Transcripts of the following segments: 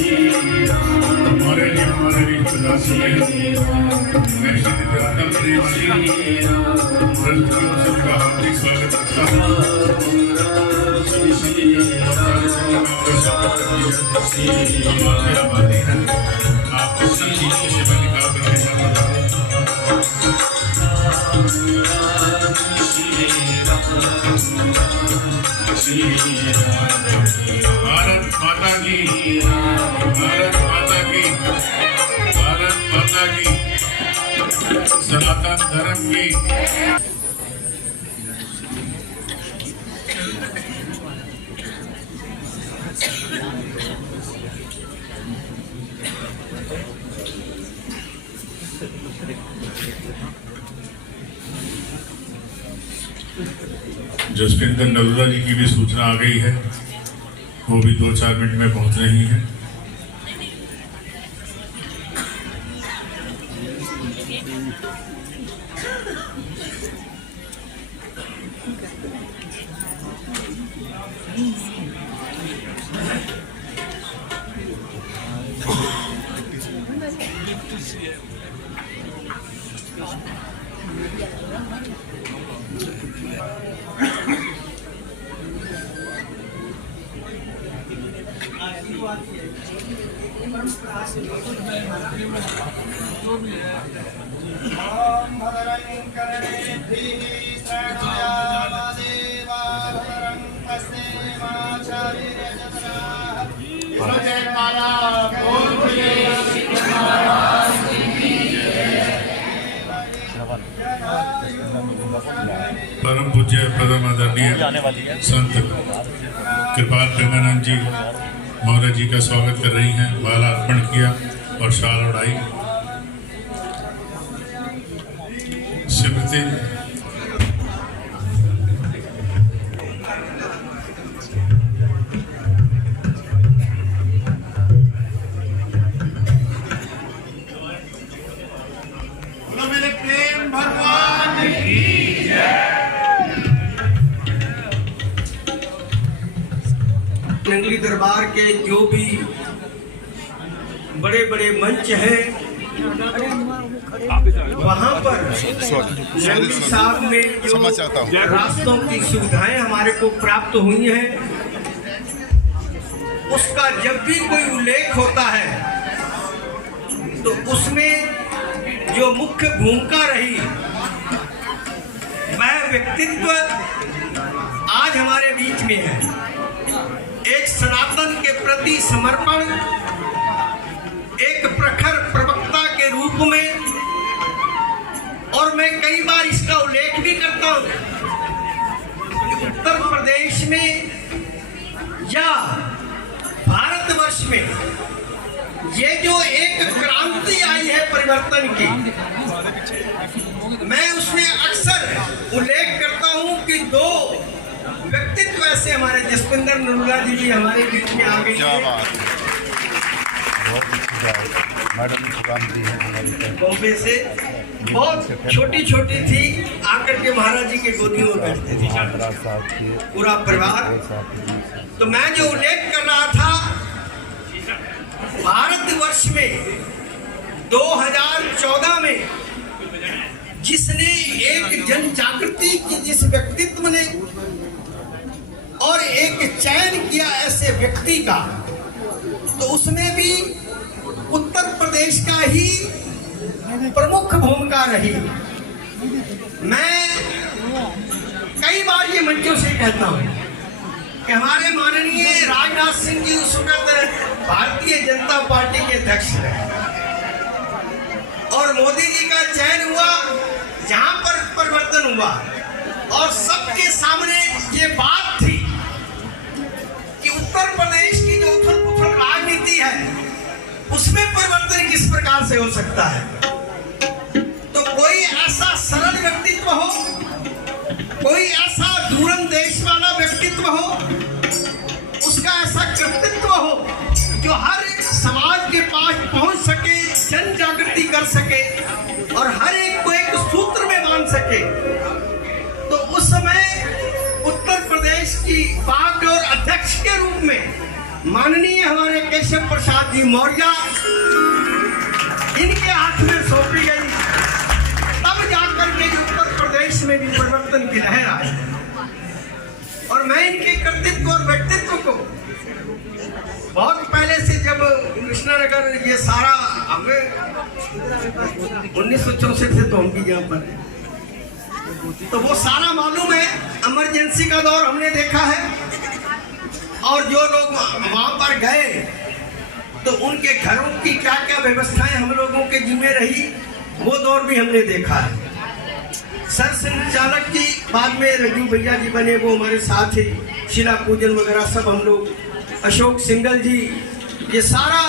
हमारे लिए खुदा से मैं श्री रत्न सबका हार्दिक स्वागत करता हूँ। आपको सच्ची सेवा निकाल करने भारत माता की, भारत माता की, भारत माता की, सनातन धर्म की। जसविंदर नरूला जी की भी सूचना आ गई है, वो भी 2-4 मिनट में पहुंच रही हैं। परम पूज्य परम आदरणीय संत कृपाल गंगानंद जी मौर्य जी का स्वागत कर रही हैं। माला अर्पण किया और शाल उड़ाई। स्मृति जंगली दरबार के जो भी बड़े बड़े मंच हैं वहाँ पर जंगली साहब में जो रास्तों की सुविधाएं हमारे को प्राप्त हुई हैं, उसका जब भी कोई उल्लेख होता है तो उसमें जो मुख्य भूमिका रही वह व्यक्तित्व आज हमारे बीच में है। एक सनातन के प्रति समर्पण, एक प्रखर प्रवक्ता के रूप में, और मैं कई बार इसका उल्लेख भी करता हूं कि उत्तर प्रदेश में या भारतवर्ष में ये जो एक क्रांति आई है परिवर्तन की, मैं उसमें अक्सर उल्लेख करता हूं कि 2 व्यक्तित्व ऐसे हमारे जसविंदर नरूला जी हमारे बीच में आ गई है। बॉम्बे से बहुत छोटी थी, आकर के महाराज जी के गोदी में बैठते थे पूरा परिवार। तो मैं जो उल्लेख कर रहा था, भारतवर्ष में 2014 में जिसने एक जन जागृति की, जिस व्यक्तित्व ने और एक चयन किया ऐसे व्यक्ति का, तो उसमें भी उत्तर प्रदेश का ही प्रमुख भूमिका रही। मैं कई बार ये मंचों से कहता हूँ कि हमारे माननीय राजनाथ सिंह जी उस वक्त भारतीय जनता पार्टी के अध्यक्ष रहे और मोदी जी का चयन हुआ, जहां पर परिवर्तन हुआ और सबके सामने ये बात थी कि उत्तर प्रदेश की जो उथल-पुथल राजनीति है उसमें परिवर्तन किस प्रकार से हो सकता है। तो कोई ऐसा सरल व्यक्तित्व हो, कोई ऐसा दूरंदेश वाला व्यक्तित्व हो, उसका ऐसा कृतित्व हो जो हर समाज के पास पहुंच सके, जन जागृति कर सके और हर एक को एक सूत्र में बांध सके। तो उस समय उत्तर प्रदेश की बागडोर अध्यक्ष के रूप में माननीय हमारे केशव प्रसाद जी मौर्य इनके हाथ में सौंपी गई, तब जाकर के उत्तर प्रदेश में भी परिवर्तन की लहर आई। और मैं इनके कर्तृत्व और व्यक्तित्व को बहुत पहले से, जब कृष्णानगर ये सारा हमें 1964 से तो हम भी यहाँ पर, तो वो सारा मालूम है। इमरजेंसी का दौर हमने देखा है, और जो लोग वहां पर गए तो उनके घरों की क्या क्या व्यवस्थाएं हम लोगों के जिम्मे रही, वो दौर भी हमने देखा है। सर संचालक जी बाद में रजू भैया जी बने, वो हमारे साथ ही शिला पूजन वगैरह सब हम लोग, अशोक सिंगल जी, ये सारा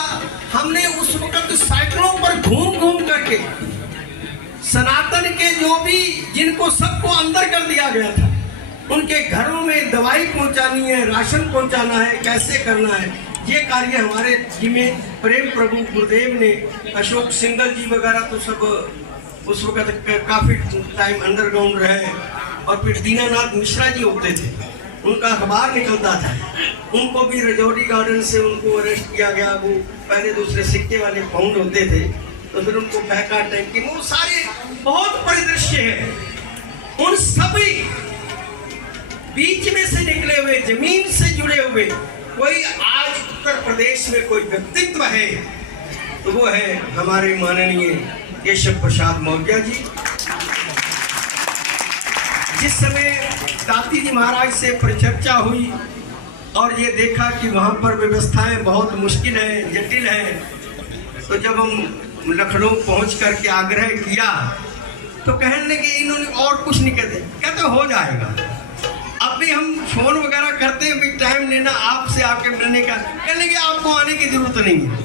हमने उस वक्त साइकिलों पर घूम घूम करके सनातन के जो भी, जिनको सबको अंदर कर दिया गया था, उनके घरों में दवाई पहुंचानी है, राशन पहुंचाना है, कैसे करना है, ये कार्य हमारे जिम्मे प्रेम प्रभु गुरुदेव ने, अशोक सिंगल जी वगैरह तो सब उस वक्त काफी टाइम अंडरग्राउंड रहे। और फिर दीनानाथ मिश्रा जी होते थे, उनका अखबार निकलता था, उनको भी रजौरी गार्डन से उनको अरेस्ट किया गया। वो पहले दूसरे सिक्के वाले पाउंड होते थे, तो फिर उनको बहका टाइप की, वो सारे बहुत परिदृश्य है। उन सभी बीच में से निकले हुए, जमीन से जुड़े हुए कोई आज उत्तर प्रदेश में कोई व्यक्तित्व है तो वो है हमारे माननीय केशव प्रसाद मौर्य जी। जिस समय ताती जी महाराज से परिचर्चा हुई और ये देखा कि वहाँ पर व्यवस्थाएं बहुत मुश्किल है, जटिल है, तो जब हम लखनऊ पहुँच करके आग्रह किया तो कहने लगे इन्होंने और कुछ नहीं कहते हो जाएगा। अब भी हम फोन वगैरह करते हैं, भी टाइम लेना आपसे, आपके मिलने का, कहने लगे आपको आने की जरूरत नहीं है,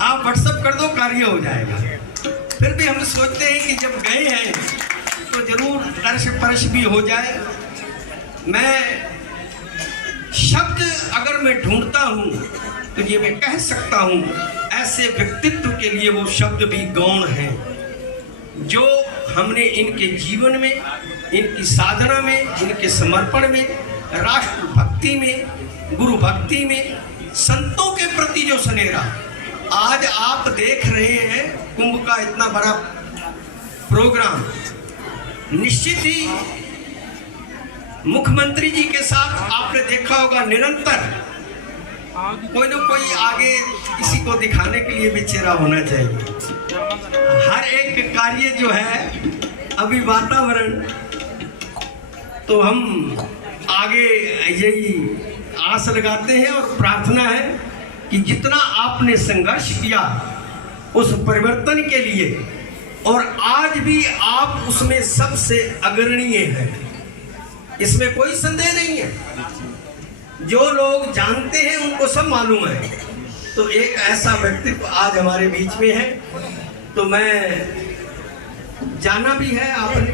आप व्हाट्सअप कर दो, कार्य हो जाएगा। फिर भी हम सोचते हैं कि जब गए हैं तो जरूर दर्श परश भी हो जाए। मैं शब्द अगर मैं ढूंढता हूँ तो ये मैं कह सकता हूँ, ऐसे व्यक्तित्व के लिए वो शब्द भी गौण हैं जो हमने इनके जीवन में, इनकी साधना में, इनके समर्पण में, राष्ट्र भक्ति में, गुरु भक्ति में, संतों के प्रति जो सनेरा आज आप देख रहे हैं, कुंभ का इतना बड़ा प्रोग्राम, निश्चित ही मुख्यमंत्री जी के साथ आपने देखा होगा निरंतर कोई ना कोई आगे किसी को दिखाने के लिए भी चेहरा होना चाहिए। हर एक कार्य जो है, अभी वातावरण, तो हम आगे यही आस लगाते हैं और प्रार्थना है कि जितना आपने संघर्ष किया उस परिवर्तन के लिए, और आज भी आप उसमें सबसे अग्रणीय हैं, इसमें कोई संदेह नहीं है। जो लोग जानते हैं उनको सब मालूम है। तो एक ऐसा व्यक्तित्व आज हमारे बीच में है, तो मैं जाना भी है आपने,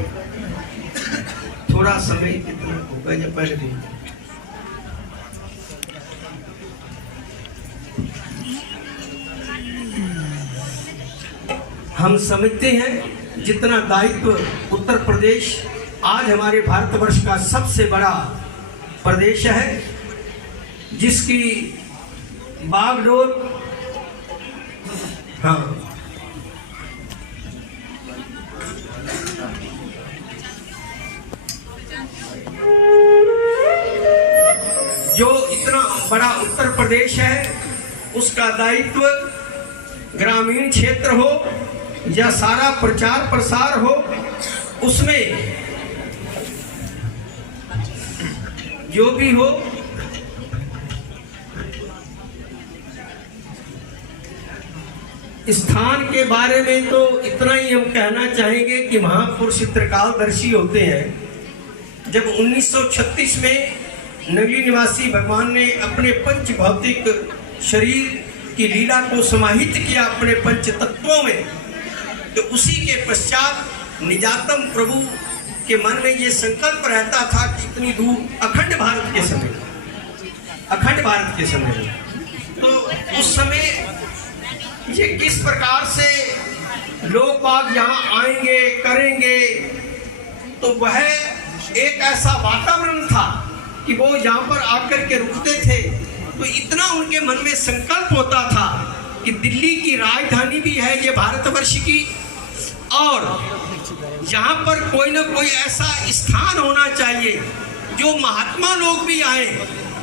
थोड़ा समय कितना होगा या पहले भी हम समझते हैं जितना दायित्व उत्तर प्रदेश आज हमारे भारतवर्ष का सबसे बड़ा प्रदेश है, जिसकी बागडोर, हाँ, जो इतना बड़ा उत्तर प्रदेश है उसका दायित्व ग्रामीण क्षेत्र हो या सारा प्रचार प्रसार हो, उसमें जो भी हो, स्थान के बारे में तो इतना ही हम कहना चाहेंगे कि महापुरुष त्रिकालदर्शी होते हैं। जब 1936 में नगली निवासी भगवान ने अपने पंच भौतिक शरीर की लीला को समाहित किया अपने पंच तत्वों में, तो उसी के पश्चात निजातम प्रभु के मन में ये संकल्प रहता था कि इतनी दूर अखंड भारत के समय, अखंड भारत के समय, तो उस समय ये किस प्रकार से लोग बाग यहाँ आएंगे करेंगे, तो वह एक ऐसा वातावरण था कि वो यहाँ पर आकर के रुकते थे तो इतना उनके मन में संकल्प होता था कि दिल्ली की राजधानी भी है ये भारतवर्ष की, और यहाँ पर कोई ना कोई ऐसा स्थान होना चाहिए जो महात्मा लोग भी आए।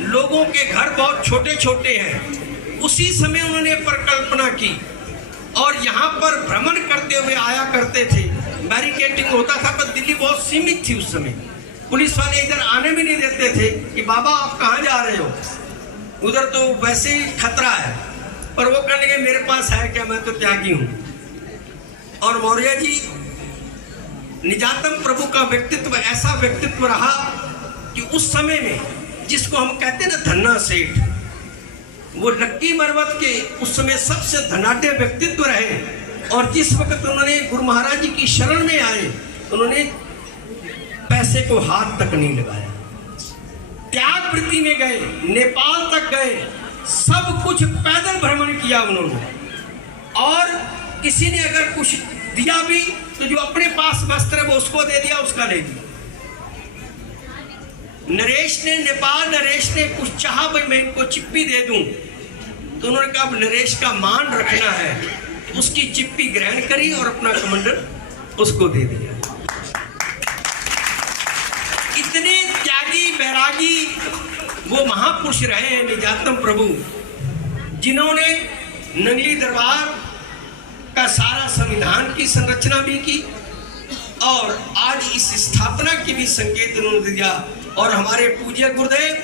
लोगों के घर बहुत छोटे छोटे हैं। उसी समय उन्होंने परिकल्पना की और यहाँ पर भ्रमण करते हुए आया करते थे। बैरिकेडिंग होता था, पर दिल्ली बहुत सीमित थी उस समय। पुलिस वाले इधर आने भी नहीं देते थे कि बाबा आप कहाँ जा रहे हो, उधर तो वैसे ही खतरा है। पर वो कहने लगे मेरे पास है क्या, मैं तो त्यागी हूँ। और मौर्य जी, निजातम प्रभु का व्यक्तित्व ऐसा व्यक्तित्व रहा कि उस समय में जिसको हम कहते हैं ना धन्ना सेठ, वो लक्की मरवत के उस समय सबसे धनाढ्य व्यक्तित्व रहे। और जिस वक्त उन्होंने गुरु महाराज जी की शरण में आए, उन्होंने पैसे को हाथ तक नहीं लगाया। त्याग वृत्ति में गए, नेपाल तक गए, सब कुछ पैदल भ्रमण किया उन्होंने। और किसी ने अगर कुछ दिया भी तो जो अपने पास वस्त्र है वो उसको दे दिया, उसका ले लिया। नरेश ने, नेपाल नरेश ने कुछ चाहा भाई मैं इनको चिप्पी दे दूं, तो उन्होंने कहा अब नरेश का मान रखना है, उसकी चिप्पी ग्रहण करी और अपना कमंडल उसको दे दिया। इतने त्यागी बैरागी वो महापुरुष रहे हैं निजातम प्रभु, जिन्होंने नंगली दरबार का सारा संविधान की संरचना भी की और आज इस स्थापना की भी संकेत उन्होंने दिया। और हमारे पूज्य गुरुदेव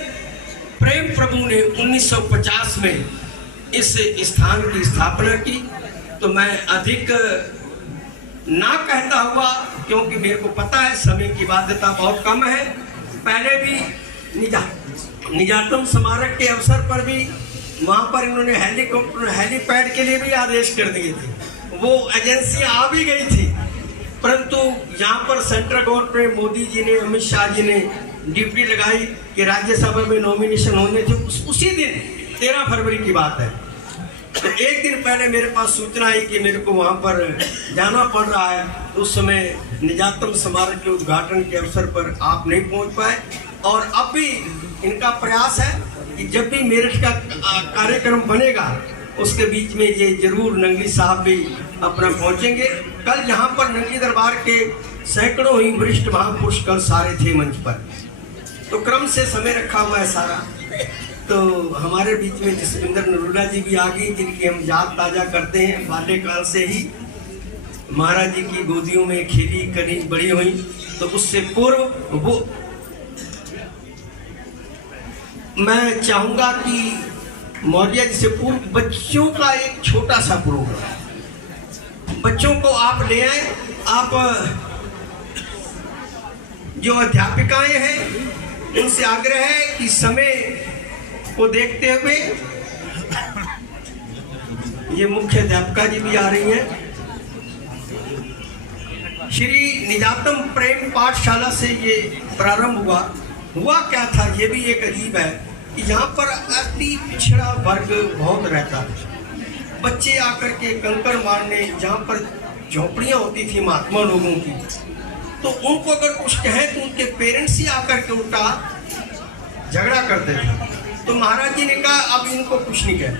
प्रेम प्रभु ने 1950 में इस स्थान की स्थापना की। तो मैं अधिक ना कहता हुआ, क्योंकि मेरे को पता है समय की बाध्यता बहुत कम है। पहले भी निजातम स्मारक के अवसर पर भी वहाँ पर इन्होंने हेलीपैड के लिए भी आदेश कर दिए थे। वो एजेंसियाँ आ भी गई थी, परंतु यहाँ पर सेंट्रल गवर्नमेंट मोदी जी ने, अमित शाह जी ने ड्यूटी लगाई कि राज्यसभा में नॉमिनेशन होने थे। उसी दिन 13 फरवरी की बात है। तो एक दिन पहले मेरे पास सूचना आई कि मेरे को वहाँ पर जाना पड़ रहा है। उस समय निजातम स्मारक के उद्घाटन के अवसर पर आप नहीं पहुँच पाए। और अब भी इनका प्रयास है कि जब भी मेरठ का कार्यक्रम बनेगा उसके बीच में ये जरूर नंगली साहब भी अपना पहुँचेंगे। कल यहाँ पर नंगली दरबार के सैकड़ों ही वरिष्ठ महापुरुष कल सारे थे मंच पर, तो क्रम से समय रखा हुआ है सारा। तो हमारे बीच में जसविंदर नरूला जी भी आ गई, जिनकी हम याद ताजा करते हैं। बाल्यकाल से ही महाराज जी की गोदियों में खेली करी बड़ी हुई। तो उससे पूर्व वो मैं चाहूंगा कि मौर्य जी से पूर्व बच्चों का एक छोटा सा प्रोग्राम, बच्चों को आप ले आए। आप जो अध्यापिकाएं हैं उनसे आग्रह है कि समय को देखते हुए, ये मुख्य अध्यापिका जी भी आ रही हैं। श्री निजातम प्रेम पाठशाला से ये प्रारंभ हुआ क्या था, ये भी एक अजीब है कि यहाँ पर अति पिछड़ा वर्ग बहुत रहता था। बच्चे आकर के कंकर मारने, जहाँ पर झोपड़ियाँ होती थी महात्मा लोगों की, तो उनको अगर कुछ कहें तो उनके पेरेंट्स ही आकर के उल्टा झगड़ा करते थे। तो महाराज जी ने कहा अब इनको कुछ नहीं कहना,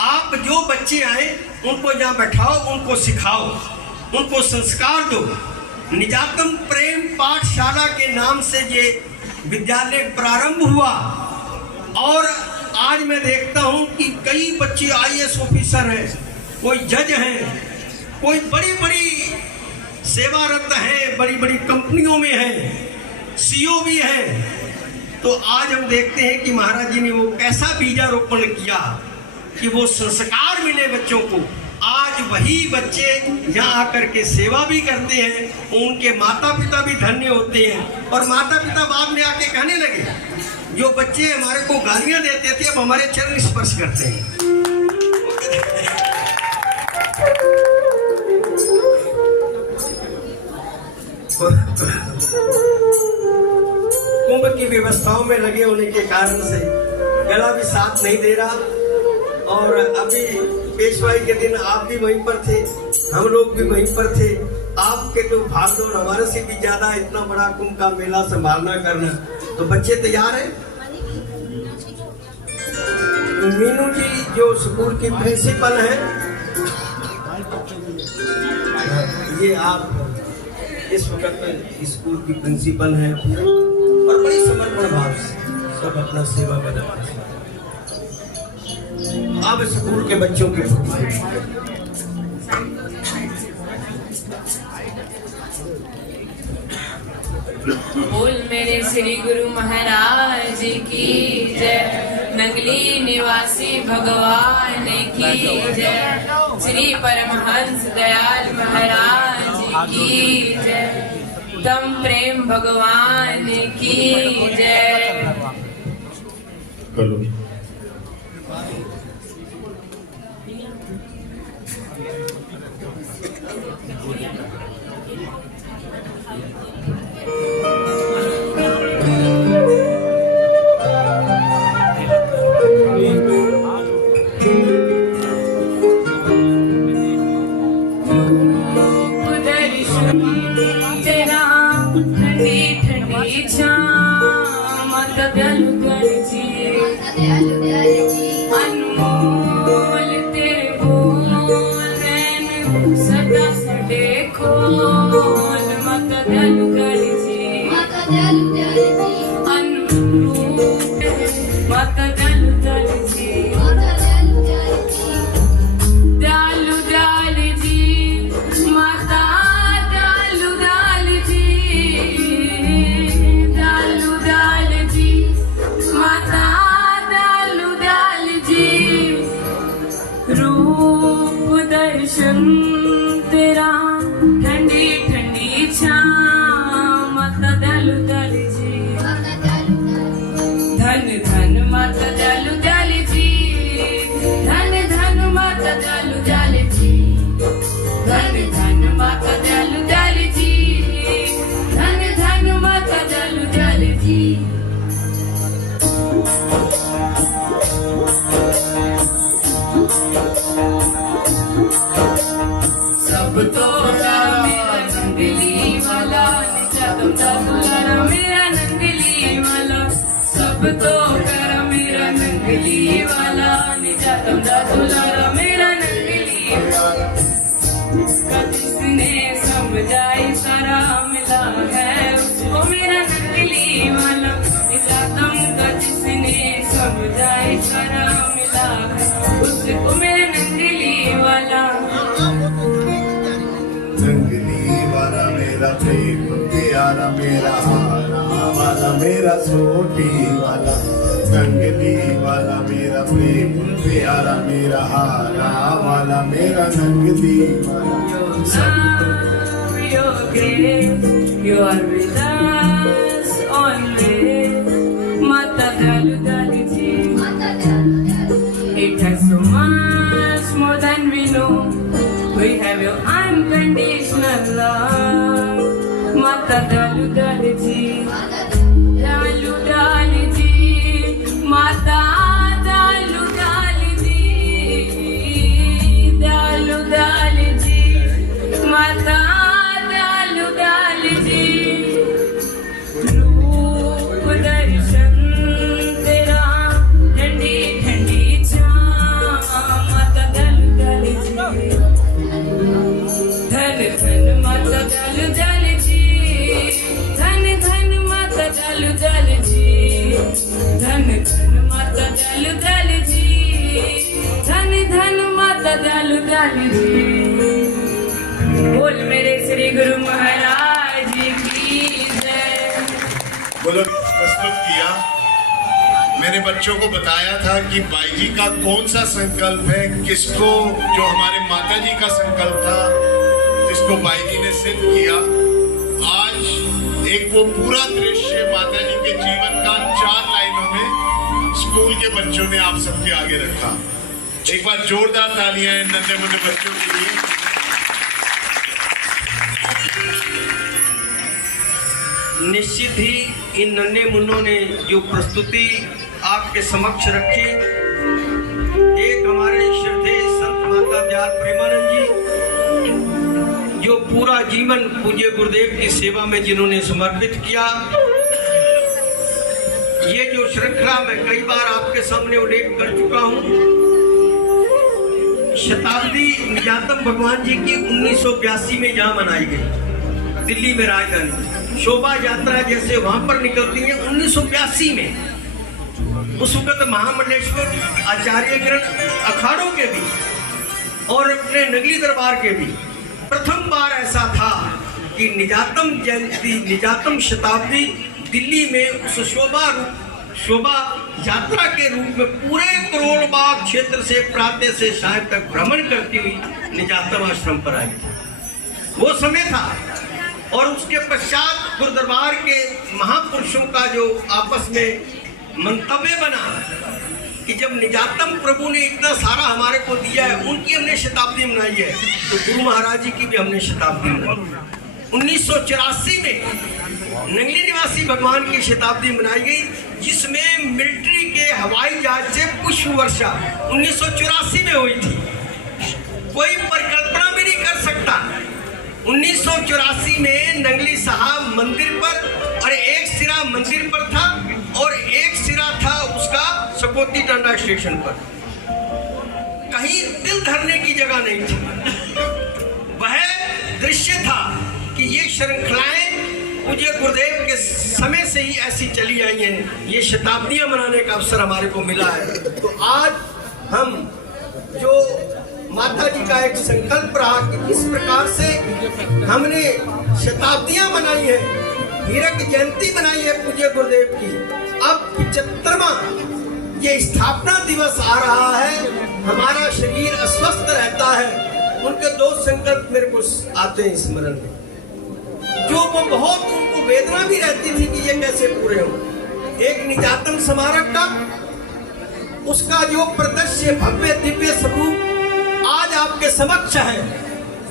आप जो बच्चे आए उनको यहाँ बैठाओ, उनको सिखाओ, उनको संस्कार दो। निजातम प्रेम पाठशाला के नाम से ये विद्यालय प्रारंभ हुआ और आज मैं देखता हूँ कि कई बच्चे IAS ऑफिसर हैं, कोई जज हैं, कोई बड़ी बड़ी सेवारत हैं, बड़ी बड़ी कंपनियों में हैं, CEO भी हैं। तो आज हम देखते हैं कि महाराज जी ने वो कैसा बीजारोपण किया कि वो संस्कार मिले बच्चों को। आज वही बच्चे यहाँ आकर के सेवा भी करते हैं, उनके माता पिता भी धन्य होते हैं। और माता पिता बाद में आके कहने लगे, जो बच्चे हमारे को गालियाँ देते थे अब हमारे चरण स्पर्श करते हैं। कुंभ की व्यवस्थाओं में लगे होने के कारण से गला भी साथ नहीं दे रहा। और अभी पेशवाई के दिन आप भी वहीं पर थे, हम लोग भी वहीं पर थे। आपके तो भागदौड़ हमारे से भी ज्यादा, इतना बड़ा कुंभ का मेला संभालना करना। तो बच्चे तैयार हैं? मीनू जी जो स्कूल की प्रिंसिपल हैं, ये आप इस वक्त स्कूल की प्रिंसिपल हैं और बड़ी समर्पण भाव से सब अपना सेवा में रखते हैं। अब स्कूल के बच्चों के बोल मेरे श्री गुरु महाराज की जय, नंगली निवासी भगवान की जय, श्री परमहंस दयाल महाराज की जय, तम प्रेम भगवान की जय। हेलो अनमोल तेरे बोल रैन सदा सडे खोल मत दयालु कर जी, अनरूप मत दयालु कर जी, दयालु दयाल जी माता दयालु दयाल जी, दयालु दयाल जी माता दयालु दयाल जी, रूप दर्शन तेरा ठंडी ठंडी छां माता दयालु दयाल जी, धन धन माता दयालु दयाल जी, धन धन माता दयालु दयाल जी, धन धन माता दयालु दयाल जी, धन धन माता दयालु दयाल जी। सब तो मेरा नंगली वाला निजा तुमचा दुलारा मेरा नंगली वाला, सब तो करा मेरा नंगली वाला निजा तुमचा दुलारा मेरा नंगली वाला, जिसने समझाई सारा मिला है उसको मेरा नंगली वाला, निजा तुमका जिसने समझाई सारा मिला है उसको मेरा नंगली वाला। नंगली वाला मेरा प्रेम प्यारा मेरा हारा वाला मेरा सोटी वाला, नंगली वाला मेरा प्रेम प्यारा मेरा हारा वाला मेरा नंगली वाला। Your grace, you are with us always. Mata Dalu Dalu ji, it has so much more than we know. We have your unconditional love. Mata Dalu Dalu ji, Dalu Dalu ji, Mata Dalu Dalu ji, Dalu Dalu ji, Mata Dalu Dalu ji, रूप दर्शन तेरा ठंडी ठंडी छां माता दयालु दयाल जी, धन धन माता दयालु दयाल जी, धन धन माता दयालु दयाल जी, धन धन माता दयालु दयाल जी, धन धन माता दयालु दयाल जी। बोल मेरे श्री गुरु महाराज की जय। बोलो प्रस्तुत किया, मैंने बच्चों को बताया था कि बाई जी का कौन सा संकल्प है, किसको, जो हमारे माता जी का संकल्प था जिसको बाई जी ने सिद्ध किया। आज एक वो पूरा दृश्य माता जी के जीवन का 4 लाइनों में स्कूल के बच्चों ने आप सबके आगे रखा। एक बार जोरदार तालियां इन नन्हे मुन्ने बच्चों के लिए। निश्चित ही इन नन्हे मुन्नों ने जो प्रस्तुति आपके समक्ष रखी, एक हमारे श्रद्धेय संत माता दयाल प्रेमानंद जी जो पूरा जीवन पूज्य गुरुदेव की सेवा में जिन्होंने समर्पित किया, ये जो श्रृंखला मैं कई बार आपके सामने उल्लेख कर चुका हूं, शताब्दी निजातम भगवान जी की 1982 में यहाँ मनाई गई, दिल्ली में राजधानी। शोभा यात्रा जैसे वहां पर निकलती है 1982 में। उस वक्त महामंडलेश्वर आचार्यगण अखाड़ों के भी और अपने नगली दरबार के भी प्रथम बार ऐसा था कि निजातम जयंती, निजातम शताब्दी दिल्ली में उस शोभा यात्रा के रूप में पूरे करोड़ बाग क्षेत्र से प्रातः से शाम तक भ्रमण करती हुई निजातम आश्रम पर आई थी। वो समय था। और उसके पश्चात गुरुदरबार के महापुरुषों का जो आपस में मंतव्य बना कि जब निजातम प्रभु ने इतना सारा हमारे को दिया है, उनकी हमने शताब्दी मनाई है, तो गुरु महाराज जी की भी हमने शताब्दी मनाई। 1984 में नंगली निवासी भगवान की शताब्दी मनाई गई, जिसमें मिलिट्री के हवाई जहाज से पुष्प वर्षा 1984 में हुई थी। कोई परिकल्पना भी नहीं कर सकता। 1984 में नंगली साहब मंदिर पर, और एक सिरा मंदिर पर था और एक सिरा था उसका सकोती टांडा स्टेशन पर। कहीं दिल धरने की जगह नहीं थी। वह दृश्य था कि ये श्रृंखलाएं पूज्य गुरुदेव के समय से ही ऐसी चली आई हैं। ये शताब्दियां मनाने का अवसर हमारे को मिला है। तो आज हम जो माता जी का एक संकल्प रहा कि इस प्रकार से हमने शताब्दियां मनाई है, हीरक जयंती मनाई है पूज्य गुरुदेव की, अब 75वां ये स्थापना दिवस आ रहा है, हमारा शरीर अस्वस्थ रहता है। उनके दो संकल्प मेरे को आते हैं स्मरण में, जो वो बहुत उनको वेदना भी रहती थी कि ये कैसे पूरे हो। एक निजातम स्मारक का, उसका जो प्रदर्श्य भव्य दिव्य स्वरूप आज आपके समक्ष है,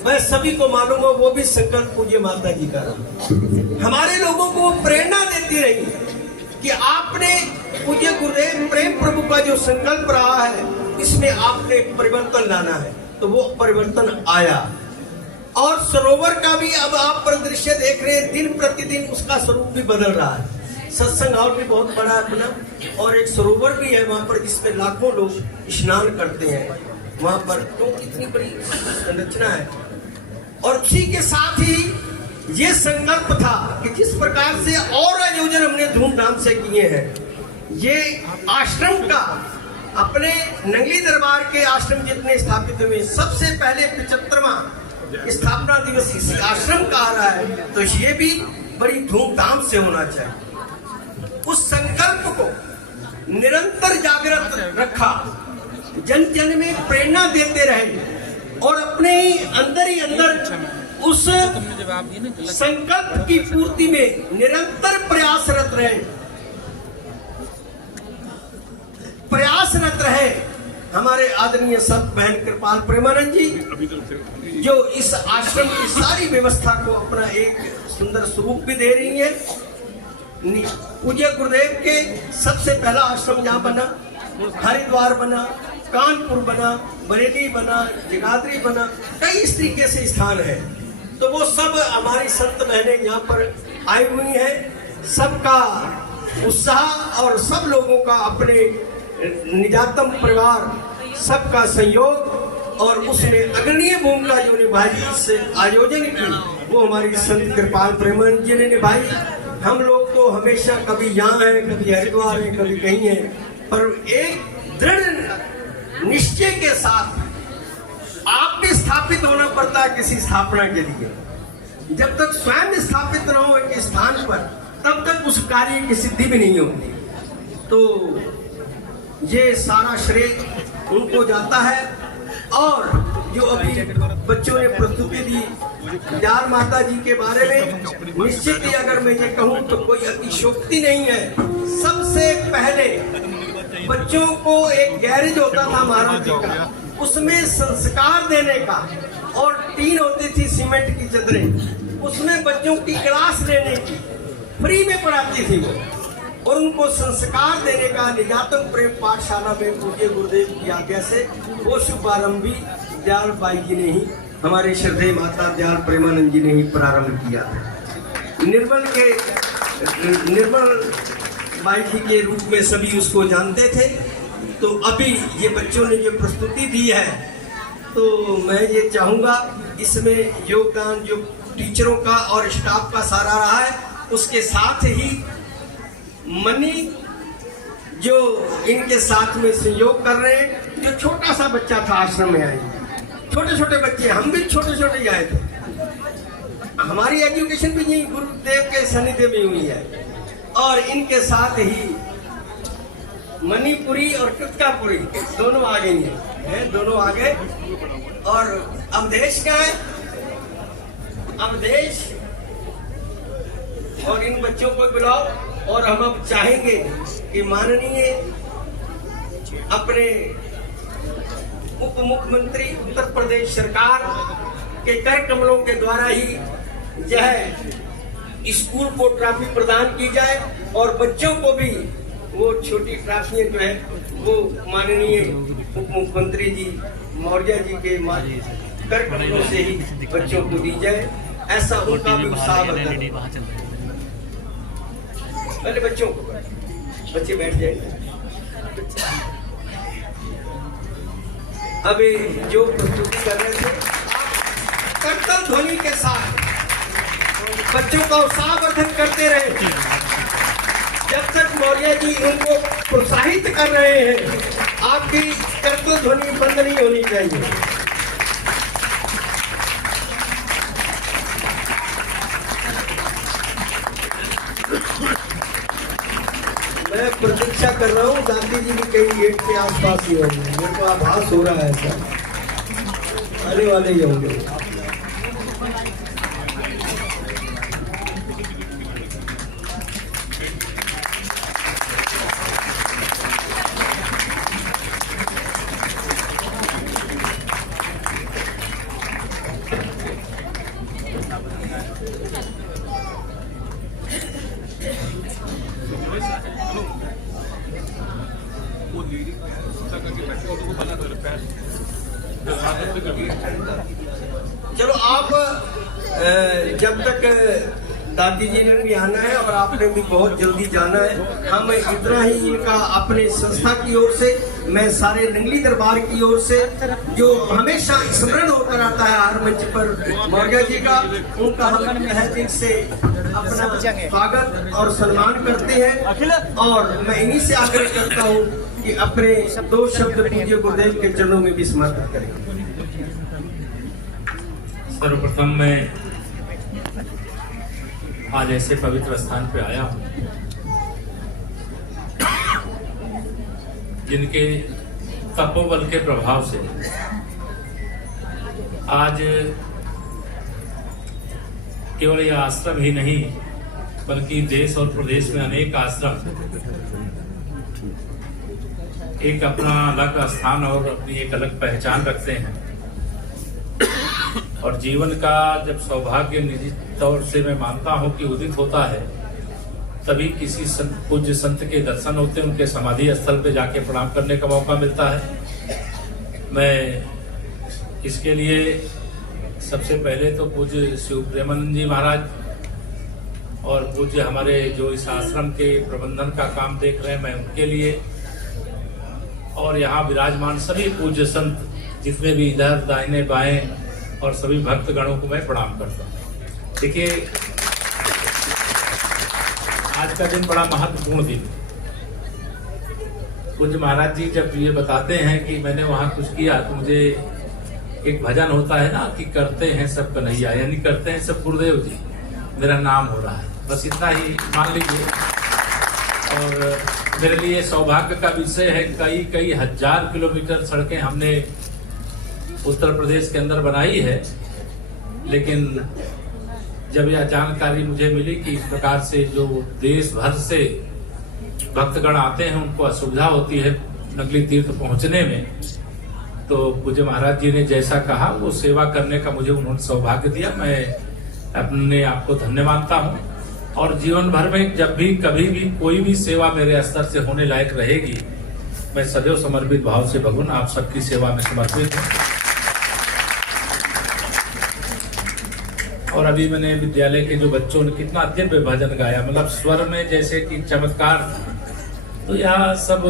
वह सभी को मालूम हो, वो भी संकल्प पूज्य माता जी का रहा। हमारे लोगों को प्रेरणा देती रही कि आपने पूज्य गुरुदेव प्रेम प्रभु का जो संकल्प रहा है, इसमें आपने परिवर्तन लाना है। तो वो परिवर्तन आया। और सरोवर का भी अब आप परिदृश्य देख रहे हैं, दिन प्रतिदिन उसका स्वरूप भी बदल रहा है। सत्संग हॉल भी बहुत बड़ा है अपना, और एक सरोवर भी है वहां पर, जिसमें लाखों लोग स्नान करते हैं वहां पर। तो इतनी बड़ी संरचना है। और उसी के साथ ही ये संकल्प था कि जिस प्रकार से और आयोजन हमने धूमधाम से किए हैं, ये आश्रम का अपने नंगली दरबार के आश्रम जितने स्थापित हुए, सबसे पहले 75वां स्थापना दिवस इस आश्रम का आ रहा है, तो ये भी बड़ी धूमधाम से होना चाहिए। उस संकल्प को निरंतर जागृत रखा, जन जन में प्रेरणा देते रहे और अपने ही अंदर उस संकल्प की पूर्ति में निरंतर प्रयासरत रहे हमारे आदरणीय संत बहन कृपाल प्रेमानंद जी, जो इस आश्रम की सारी व्यवस्था को अपना एक सुंदर स्वरूप भी दे रही है। पूज्य गुरुदेव के सबसे पहला आश्रम जहाँ बना, हरिद्वार बना, कानपुर बना, बरेली बना, जगाधरी बना, कई इस तरीके से स्थान है। तो वो सब हमारी संत बहनें यहाँ पर आई हुई हैं। सबका उत्साह और सब लोगों का अपने निजातम परिवार सबका सहयोग और उसने अग्रणीय भूमिका जो निभाई इस आयोजन की, वो हमारी संत कृपाल प्रेमानंद जी ने निभाई। हम लोग तो हमेशा कभी यहाँ हैं, कभी हरिद्वार हैं, कभी कहीं हैं, पर एक दृढ़ निश्चय के साथ आप भी स्थापित होना पड़ता है किसी स्थापना के लिए। जब तक स्वयं स्थापित न हो एक स्थान पर, तब तक उस कार्य की सिद्धि भी नहीं होती। तो ये सारा श्रेय उनको जाता है। और जो अभी बच्चों ने प्रस्तुति दी दयाल माता जी के बारे में, निश्चित ही अगर मैं ये कहूँ तो कोई अतिशोक्ति नहीं है। सबसे पहले बच्चों को एक गैरेज होता था महाराज जी का, उसमें संस्कार देने का, और टीन होती थी सीमेंट की चदरें, उसमें बच्चों की क्लास लेने की फ्री में पढ़ाती थी वो, और उनको संस्कार देने का निजातम प्रेम पाठशाला में पूज्य गुरुदेव की आज्ञा से वो शुभारंभ भी दयाल बाई जी ने ही, हमारे श्रद्धेय माता दयाल प्रेमानंद जी ने ही प्रारंभ किया। निर्मल बाइकी के रूप में सभी उसको जानते थे। तो अभी ये बच्चों ने जो प्रस्तुति दी है, तो मैं ये चाहूँगा इसमें योगदान जो टीचरों का और स्टाफ का सारा रहा है, उसके साथ ही मनी जो इनके साथ में सहयोग कर रहे हैं। जो छोटा सा बच्चा था आश्रम में आए, छोटे छोटे बच्चे, हम भी छोटे छोटे ही आए थे। हमारी एजुकेशन भी यही गुरुदेव के सानिध्य में हुई है। और इनके साथ ही मणिपुरी और कृतकापुरी दोनों आ गई हैं, दोनों आ गए। और अवधेश का है, अवधेश और इन बच्चों को बुलाओ। और हम अब चाहेंगे कि माननीय अपने उप मुख्यमंत्री उत्तर प्रदेश सरकार के कर कमलों के द्वारा ही यह स्कूल को ट्रॉफी प्रदान की जाए और बच्चों को भी वो छोटी ट्रॉफियां जो है वो माननीय उप मुख्यमंत्री जी मौर्य जी के कर कमलों से ही बच्चों को दी जाए। ऐसा उनका भी उत्साह बढ़ता है। पहले बच्चों को, बच्चे बैठ जाएंगे। अभी जो प्रस्तुति कर रहे थे, कर्तव्य ध्वनि के साथ बच्चों का उत्साहवर्धन करते रहे। जब तक मौर्य जी उनको प्रोत्साहित कर रहे हैं, आपकी कर्तव्य ध्वनि बंद नहीं होनी चाहिए। मैं प्रतीक्षा कर रहा हूँ, गांधी जी भी कहीं गेट के आसपास ही होंगे। मेरे को आभास हो रहा है ऐसा, आने वाले ही होंगे। चलो आप जब तक दादी जी ने भी आना है और आपने भी बहुत जल्दी जाना है, हम इतना ही इनका अपने संस्था की ओर से, मैं सारे नंगली दरबार की ओर से, जो हमेशा स्मरण होकर आता है हर मंच पर मौर्य जी का, उनका हम तहे दिल से अपना स्वागत और सम्मान करते हैं। और मैं इन्हीं से आग्रह करता हूँ कि अपने दो शब्द पूज्य गुरुदेव के चरणों में भी समर्पित करें। सर्वप्रथम मैं आज ऐसे पवित्र स्थान पे आया हूँ जिनके तपोबल के प्रभाव से आज केवल यह आश्रम ही नहीं बल्कि देश और प्रदेश में अनेक आश्रम एक अपना अलग स्थान और अपनी एक अलग पहचान रखते हैं। और जीवन का जब सौभाग्य निजी तौर से मैं मानता हूं कि उदित होता है, तभी किसी पूज्य संत के दर्शन होते हैं, उनके समाधि स्थल पे जाके प्रणाम करने का मौका मिलता है। मैं इसके लिए सबसे पहले तो पूज्य शिव प्रेमानंद जी महाराज और पूज्य हमारे जो इस आश्रम के प्रबंधन का काम देख रहे हैं, मैं उनके लिए और यहाँ विराजमान सभी पूज्य संत जितने भी इधर दाहिने बाएं और सभी भक्तगणों को मैं प्रणाम करता हूँ। देखिए, आज का दिन बड़ा महत्वपूर्ण दिन। पूज्य महाराज जी जब ये बताते हैं कि मैंने वहाँ कुछ किया, तो मुझे एक भजन होता है ना कि करते हैं सब कन्हैया, यानी करते हैं सब गुरुदेव जी, मेरा नाम हो रहा है, बस इतना ही मान लीजिए। और मेरे लिए सौभाग्य का विषय है, कई कई हजार किलोमीटर सड़कें हमने उत्तर प्रदेश के अंदर बनाई है, लेकिन जब यह जानकारी मुझे मिली कि इस प्रकार से जो देश भर से भक्तगण आते हैं उनको असुविधा होती है नगली तीर्थ पहुंचने में, तो पूज्य महाराज जी ने जैसा कहा वो सेवा करने का मुझे उन्होंने सौभाग्य दिया। मैं अपने आप को धन्य मानता हूँ और जीवन भर में जब भी कभी भी कोई भी सेवा मेरे स्तर से होने लायक रहेगी, मैं सदैव समर्पित भाव से भगवान आप सबकी सेवा में समर्पित हूँ। और अभी मैंने विद्यालय के जो बच्चों ने कितना दिव्य भजन गाया, मतलब स्वर में जैसे कि चमत्कार। तो यह सब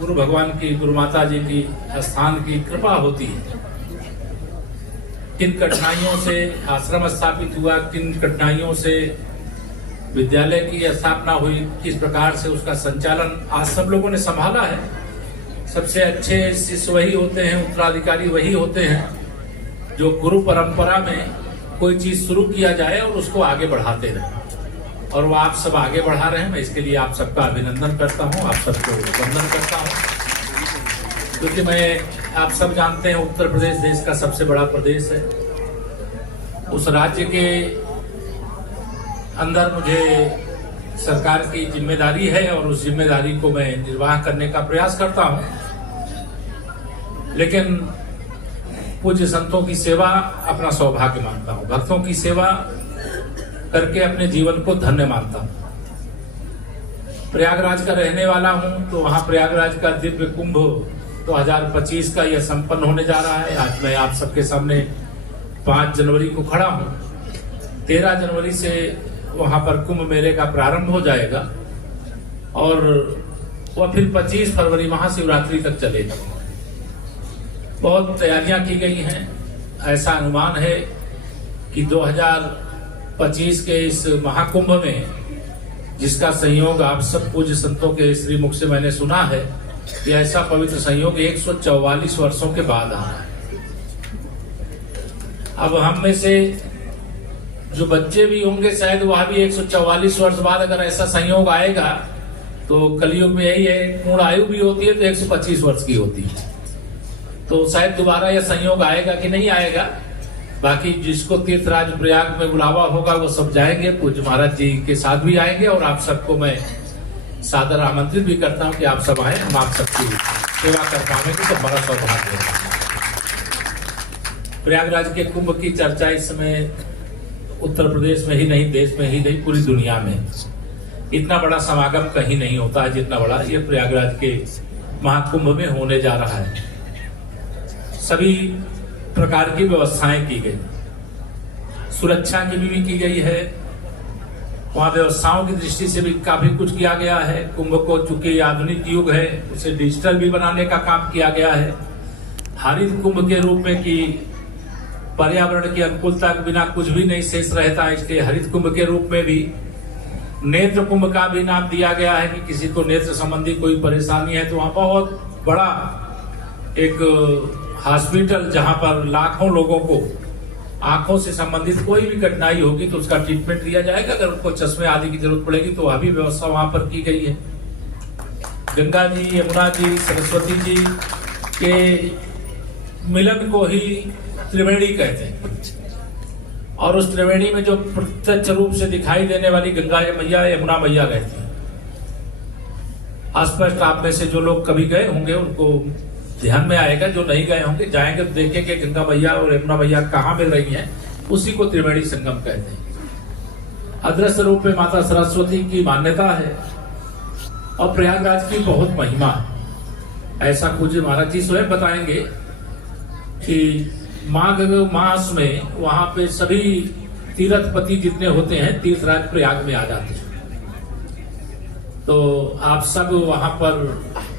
गुरु भगवान की, गुरु माता जी की स्थान की कृपा होती है। किन कठिनाइयों से आश्रम स्थापित हुआ, किन कठिनाइयों से विद्यालय की स्थापना हुई, किस प्रकार से उसका संचालन आज सब लोगों ने संभाला है। सबसे अच्छे शिष्य वही होते हैं, उत्तराधिकारी वही होते हैं जो गुरु परंपरा में कोई चीज शुरू किया जाए और उसको आगे बढ़ाते रहे। और वो आप सब आगे बढ़ा रहे हैं। मैं इसके लिए आप सबका अभिनंदन करता हूँ, आप सबको वंदन करता हूँ। क्योंकि मैं, आप सब जानते हैं, उत्तर प्रदेश देश का सबसे बड़ा प्रदेश है। उस राज्य के अंदर मुझे सरकार की जिम्मेदारी है और उस जिम्मेदारी को मैं निर्वाह करने का प्रयास करता हूँ। लेकिन पूज्य संतों की सेवा अपना सौभाग्य मानता हूँ, भक्तों की सेवा करके अपने जीवन को धन्य मानता हूँ। प्रयागराज का रहने वाला हूँ, तो वहाँ प्रयागराज का दिव्य कुंभ 2025 का यह संपन्न होने जा रहा है। आज मैं आप सबके सामने 5 जनवरी को खड़ा हूँ। 13 जनवरी से वहाँ पर कुंभ मेले का प्रारंभ हो जाएगा और वह फिर 25 फरवरी महाशिवरात्रि तक चलेगा। बहुत तैयारियां की गई हैं। ऐसा अनुमान है कि 2025 के इस महाकुंभ में, जिसका संयोग आप सब पूज्य संतों के श्रीमुख से मैंने सुना है, कि ऐसा पवित्र संयोग 144 वर्षों के बाद आ रहा है। अब हम में से जो बच्चे भी होंगे, शायद वह भी 144 वर्ष बाद अगर ऐसा संयोग आएगा, तो कलयुग में यही है, पूर्ण आयु भी होती है तो 125 वर्ष की होती है। तो शायद दोबारा यह संयोग आएगा कि नहीं आएगा। बाकी जिसको तीर्थराज प्रयाग में बुलावा होगा वो सब जाएंगे, पूज्य महाराज जी के साथ भी आएंगे। और आप सबको मैं सादर आमंत्रित भी करता हूं कि आप सब आए, हम आप सबकी सेवा कर पाएंगे तो बड़ा सौभाग्य है। प्रयागराज के कुंभ की चर्चा इस समय उत्तर प्रदेश में ही नहीं, देश में ही नहीं, पूरी दुनिया में इतना बड़ा समागम कहीं नहीं होता है जितना बड़ा ये प्रयागराज के महाकुंभ में होने जा रहा है। सभी प्रकार की व्यवस्थाएं की गई, सुरक्षा की भी की गई है। वहां व्यवस्थाओं की दृष्टि से भी काफी कुछ किया गया है। कुंभ को, चूंकि आधुनिक युग है, उसे डिजिटल भी बनाने का काम किया गया है। हरित कुंभ के रूप में, कि पर्यावरण की अनुकूलता के बिना कुछ भी नहीं शेष रहता है, इसलिए हरित कुंभ के रूप में भी नेत्र कुंभ का भी नाम दिया गया है कि किसी को नेत्र संबंधी कोई परेशानी है तो वहां बहुत बड़ा एक हॉस्पिटल, जहां पर लाखों लोगों को आंखों से संबंधित कोई भी कठिनाई होगी तो उसका ट्रीटमेंट दिया जाएगा। अगर उनको चश्मे आदि की जरूरत पड़ेगी तो वह भी व्यवस्था वहां पर की गई है। गंगा जी, यमुना जी, सरस्वती जी के मिलन को ही त्रिवेणी कहते हैं। और उस त्रिवेणी में जो प्रत्यक्ष रूप से दिखाई देने वाली गंगा मैया, यमुना मैया रहती है। स्पष्ट आप में से जो लोग कभी गए होंगे उनको ध्यान में आएगा, जो नहीं गए होंगे जाएंगे तो देखेंगे गंगा मैया और यमुना मैया कहाँ मिल रही हैं। उसी को त्रिवेणी संगम कहते हैं। अदृश्य रूप में माता सरस्वती की मान्यता है और प्रयागराज की बहुत महिमा है। ऐसा पूज्य महाराज जी स्वयं बताएंगे कि माघ मास में वहां पे सभी तीर्थपति जितने होते हैं तीर्थराज प्रयाग में आ जाते हैं। तो आप सब वहां पर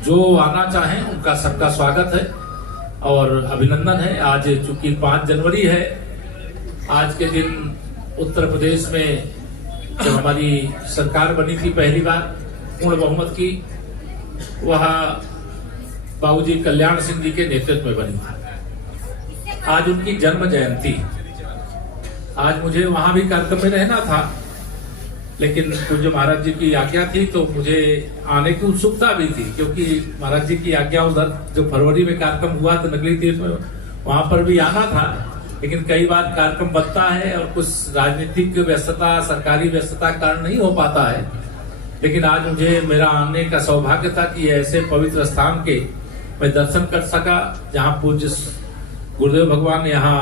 जो आना चाहें उनका सबका स्वागत है और अभिनंदन है। आज चूंकि 5 जनवरी है, आज के दिन उत्तर प्रदेश में जब हमारी सरकार बनी थी पहली बार पूर्ण बहुमत की, वह बाबूजी कल्याण सिंह जी के नेतृत्व में बनी थी। आज उनकी जन्म जयंती। आज मुझे वहां भी कार्यक्रम में रहना था, लेकिन पूज्य महाराज जी की आज्ञा थी तो मुझे आने की उत्सुकता भी थी, क्योंकि महाराज जी की आज्ञा उधर जो फरवरी में कार्यक्रम हुआ तो नगली तीर्थ में वहां पर भी आना था। लेकिन कई बार कार्यक्रम बनता है और कुछ राजनीतिक व्यस्तता, सरकारी व्यस्तता कारण नहीं हो पाता है। लेकिन आज मुझे मेरा आने का सौभाग्य था कि ऐसे पवित्र स्थान के मैं दर्शन कर सका, जहाँ पूज्य गुरुदेव भगवान यहाँ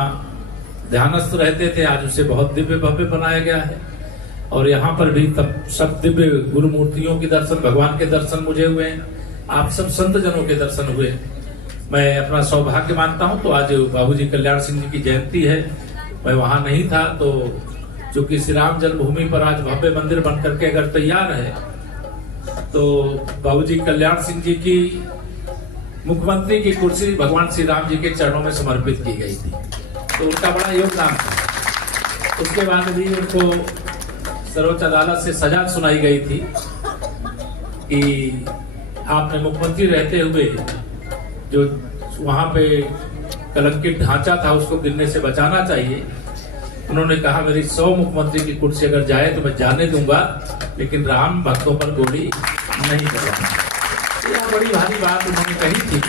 ध्यानस्थ रहते थे। आज उसे बहुत दिव्य भव्य बनाया गया है और यहाँ पर भी तब सब दिव्य गुरु मूर्तियों के दर्शन, भगवान के दर्शन मुझे हुए। आप सब संत जनों के दर्शन हुए। मैं अपना सौभाग्य मानता हूँ। तो आज बाबूजी कल्याण सिंह जी की जयंती है मैं वहां नहीं था, तो चूंकि श्री राम जन्मभूमि पर आज भव्य मंदिर बन करके अगर तैयार है, तो बाबूजी कल्याण सिंह जी की मुख्यमंत्री की कुर्सी भगवान श्री राम जी के चरणों में समर्पित की गई थी, तो उनका बड़ा योगदान था। उसके बाद भी उनको सर्वोच्च अदालत से सजा सुनाई गई थी कि आपने मुख्यमंत्री रहते हुए जो वहां पे कलंकित ढांचा था उसको गिरने से बचाना चाहिए। उन्होंने कहा मेरी 100 मुख्यमंत्री की कुर्सी अगर जाए तो मैं जाने दूंगा, लेकिन राम भक्तों पर गोली नहीं चलाऊंगा। यह बड़ी भारी बात उन्होंने कही थी,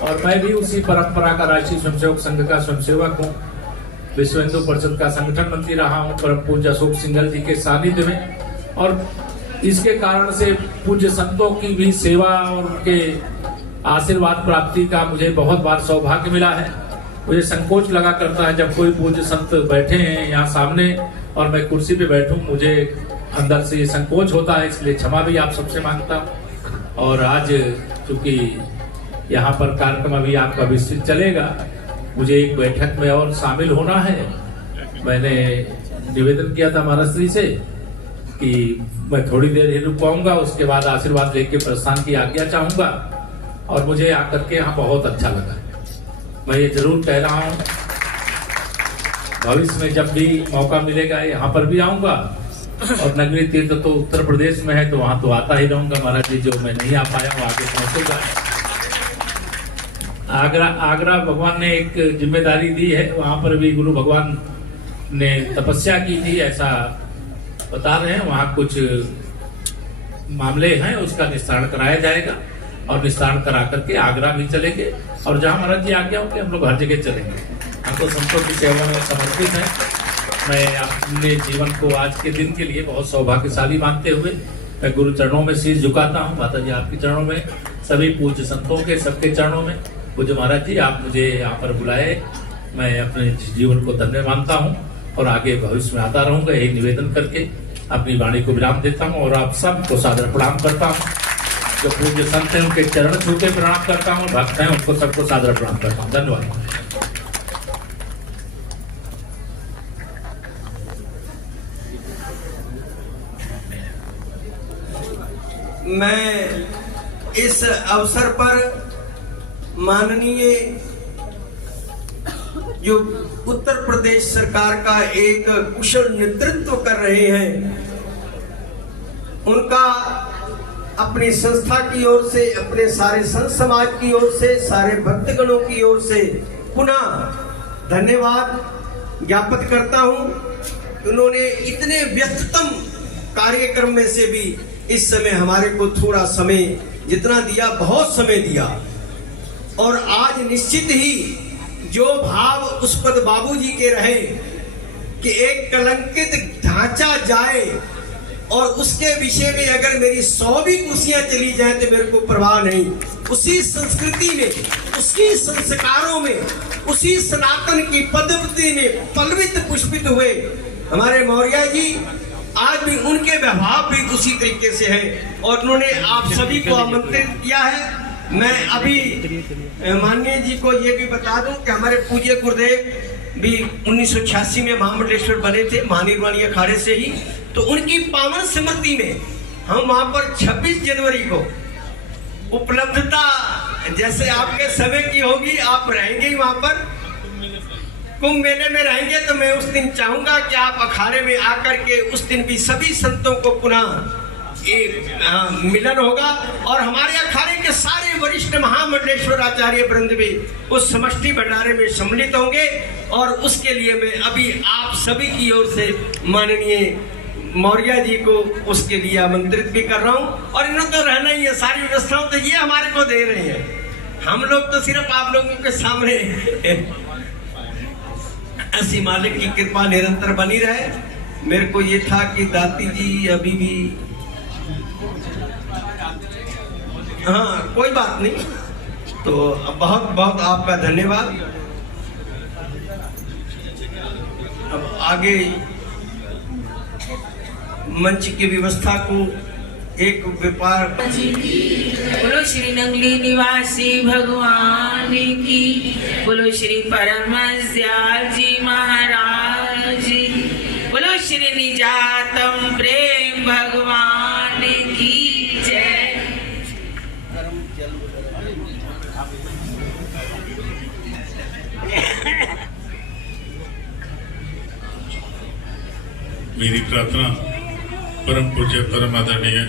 और मैं भी उसी परंपरा का राष्ट्रीय स्वयंसेवक संघ का स्वयंसेवक हूँ, विश्व हिंदू परिषद का संगठन मंत्री रहा हूँ परम पूज्य अशोक सिंघल जी के सानिध्य में, और इसके कारण से पूज्य संतों की भी सेवा और उनके आशीर्वाद प्राप्ति का मुझे बहुत बार सौभाग्य मिला है। मुझे संकोच लगा करता है जब कोई पूज्य संत बैठे हैं यहाँ सामने और मैं कुर्सी पे बैठूं, मुझे अंदर से संकोच होता है, इसलिए क्षमा भी आप सबसे मांगता हूँ। और आज चूंकि यहाँ पर कार्यक्रम अभी आपका विस्तृत चलेगा, मुझे एक बैठक में और शामिल होना है। मैंने निवेदन किया था महाराज श्री से कि मैं थोड़ी देर ही रुक पाऊंगा, उसके बाद आशीर्वाद लेके प्रस्थान की आज्ञा चाहूंगा, और मुझे आकर के यहाँ बहुत अच्छा लगा। मैं ये जरूर कह रहा हूँ, भविष्य में जब भी मौका मिलेगा यहाँ पर भी आऊंगा, और नगरी तीर्थ तो उत्तर प्रदेश में है तो वहां तो आता ही रहूंगा महाराज जी। जो मैं नहीं आ पाया वो आगे पहुंचूंगा। आगरा भगवान ने एक जिम्मेदारी दी है, वहां पर भी गुरु भगवान ने तपस्या की थी ऐसा बता रहे हैं। वहां कुछ मामले हैं, उसका निस्तारण कराया जाएगा, और निस्तारण करा करके आगरा भी चलेंगे, और जहां महाराज जी आज्ञा होंगे हम लोग हर जगह चलेंगे। हम तो संतों की सेवा में समर्पित हैं। मैं अपने जीवन को आज के दिन के लिए बहुत सौभाग्यशाली मानते हुए मैं गुरु चरणों में शीश झुकाता हूँ। माता जी आपके चरणों में, सभी पूज्य संतों के सबके चरणों में। पूज्य महाराज जी आप मुझे यहाँ पर बुलाए, मैं अपने जीवन को धन्य मानता हूँ और आगे भविष्य में आता रहूंगा। यही निवेदन करके अपनी वाणी को विराम देता हूँ और आप सबको सादर प्रणाम करता हूँ। जो पूज्य संत हैं उनके चरण छू के प्रणाम करता हूँ, भक्त हैं उनको सबको सादर प्रणाम करता हूँ। धन्यवाद। मैं इस अवसर पर माननीय जो उत्तर प्रदेश सरकार का एक कुशल नेतृत्व कर रहे हैं, उनका अपनी संस्था की ओर से, अपने सारे संत समाज की ओर से, सारे भक्तगणों की ओर से पुनः धन्यवाद ज्ञापित करता हूं। उन्होंने इतने व्यस्ततम कार्यक्रम में से भी इस समय हमारे को थोड़ा समय जितना दिया, बहुत समय दिया। और आज निश्चित ही जो भाव उस पद बाबूजी के रहे कि एक कलंकित ढांचा जाए और उसके विषय में अगर मेरी 100 भी कुर्सियां चली जाए तो मेरे को परवाह नहीं। उसी संस्कृति में, उसी संस्कारों में, उसी सनातन की पद्धति में पल्लवित पुष्पित हुए हमारे मौर्य जी, आज भी उनके व्यवहार भी उसी तरीके से है। और उन्होंने आप सभी को आमंत्रित किया है। मैं अभी माननीय जी को ये भी बता दूं कि हमारे पूज्य गुरुदेव भी 1986 में महामंडलेश्वर बने थे, महानिर्वाणी अखाड़े से ही। तो उनकी पावन स्मृति में हम वहां पर 26 जनवरी को उपलब्धता जैसे आपके समय की होगी, आप रहेंगे ही वहां पर, कुंभ मेले में रहेंगे, तो मैं उस दिन चाहूंगा कि आप अखाड़े में आकर के उस दिन भी सभी संतों को पुनः एक मिलन होगा। और हमारे अखाड़े के सारे वरिष्ठ महामंडलेश्वर आचार्य वृंद भी उस समष्टि भंडारे में सम्मिलित होंगे। और उसके लिए मैं अभी आप सभी की ओर से माननीय मौर्य जी को उसके लिए आमंत्रित भी कर रहा हूँ। और इन्होंने तो रहना ही है, सारी व्यवस्थाओं तो ये हमारे को दे रहे हैं, हम लोग तो सिर्फ आप लोगों के सामने। ऐसी मालिक की कृपा निरंतर बनी रहे। मेरे को ये था कि दाती जी अभी भी, हाँ कोई बात नहीं, तो बहुत बहुत आपका धन्यवाद। अब आगे मंच की व्यवस्था को एक व्यापार। बोलो श्री नंगली निवासी भगवान की, बोलो श्री परमहंस दयाल जी महाराज, बोलो श्री निजातम प्रेम भगवान की जय। मेरी प्रार्थना परम पूज्य परम आदरणीय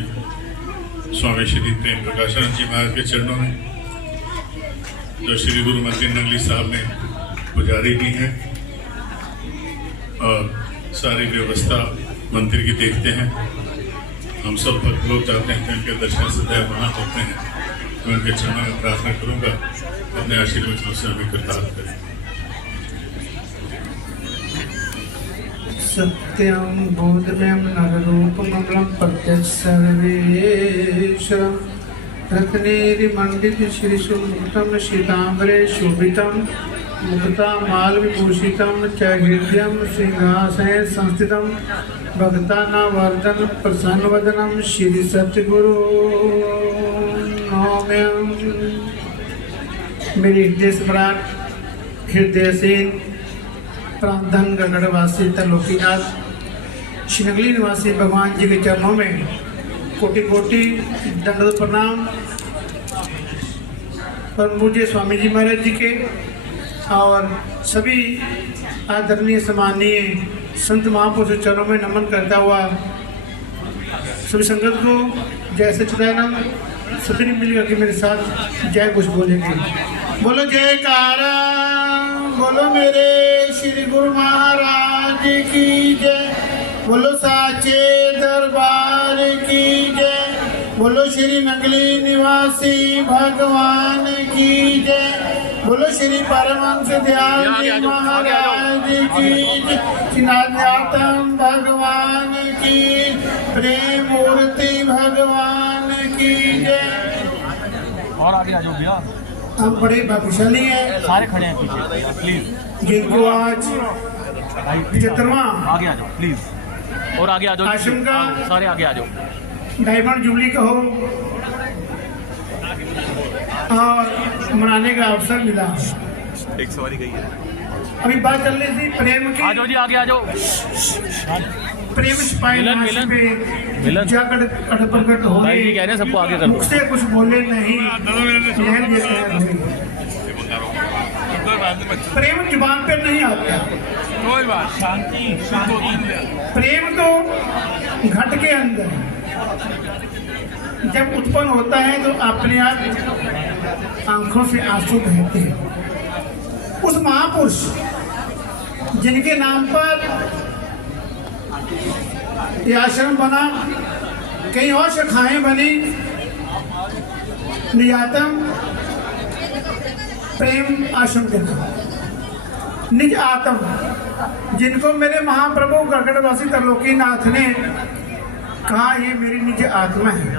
स्वामी श्री प्रेम प्रकाशानंद जी महाराज के चरणों में, जो श्री गुरु मंदिर नंगली साहब ने पुजारी भी हैं और सारी व्यवस्था मंदिर की देखते हैं। हम सब भक्त लोग चाहते हैं कि उनके दर्शन सदैव वहाँ होते हैं। मैं उनके चरणों में प्रार्थना करूँगा, अपने आशीर्वचनों से हमें कृतार्थ करें। सत्यं बोधमयं नररूपममलं प्रत्यक्ष सर्वेश्वरं रत्नैर्मण्डितं श्रीसुमुक्तं श्वेताम्बरे शोभितं मुक्तामालविभूषितं च हृदयं सिंहासने संस्थितं भक्तानां प्रसन्नवदनं श्री सद्गुरु नौम्यं। मेरे हृदय सम्राट हृदय से प्रांतन गढ़वासी त्रिलोकीनाथ श्री नंगली निवासी भगवान जी के चरणों में कोटि कोटि दंडवत प्रणाम। परम पूज्य स्वामी जी महाराज जी के और सभी आदरणीय सम्मानीय संत महापुरुष चरणों में नमन करता हुआ सभी संगत को जय सच्चिदानंद। सभी ने मिलकर के मेरे साथ जय कुछ बोलेंगे। बोलो जयकारा, बोलो मेरे श्री गुरु महाराज की जय, बोलो साचे दरबार की जय, बोलो श्री नंगली निवासी भगवान की जय, बोलो श्री परमहंस दयाल जी महाराज की जय, श्री नाथातम भगवान की, प्रेम मूर्ति भगवान की जय। और आगे आ जाओ भैया, हम बड़े भाग्यशाली हैं, सारे खड़े हैं पीछे प्लीज, जिनको आज 75वां आगे आ जाओ प्लीज, और आगे आ जाओ आश्रम का सारे आगे आ जाओ, डायमंड जुबली कहो और मनाने का अवसर मिला। एक सवारी गई है, अभी बात चल रही थी प्रेम की। आ जाओ जी, आगे आ जाओ। प्रेम सिपाही मिलन, नाश मिलन, पे मिलन। जाकर कट प्रकट हो भाई जी कह रहे हैं सबको आगे कर दो। मुख से कुछ बोले नहीं, लहर देते हैं धोई। प्रेम जुबान पे नहीं आता, कोई बात, शांति प्रेम तो घट के अंदर जब उत्पन्न होता है तो अपने आप आंखों से आंसू बहते हैं। उस महापुरुष जिनके नाम पर ये आश्रम बना, कई और शाखाएं बनी, निजातम प्रेम आश्रम के नाम, निज आत्म, जिनको मेरे महाप्रभु गढ़वासी त्रिलोकीनाथ ने कहा ये मेरी निज आत्मा है।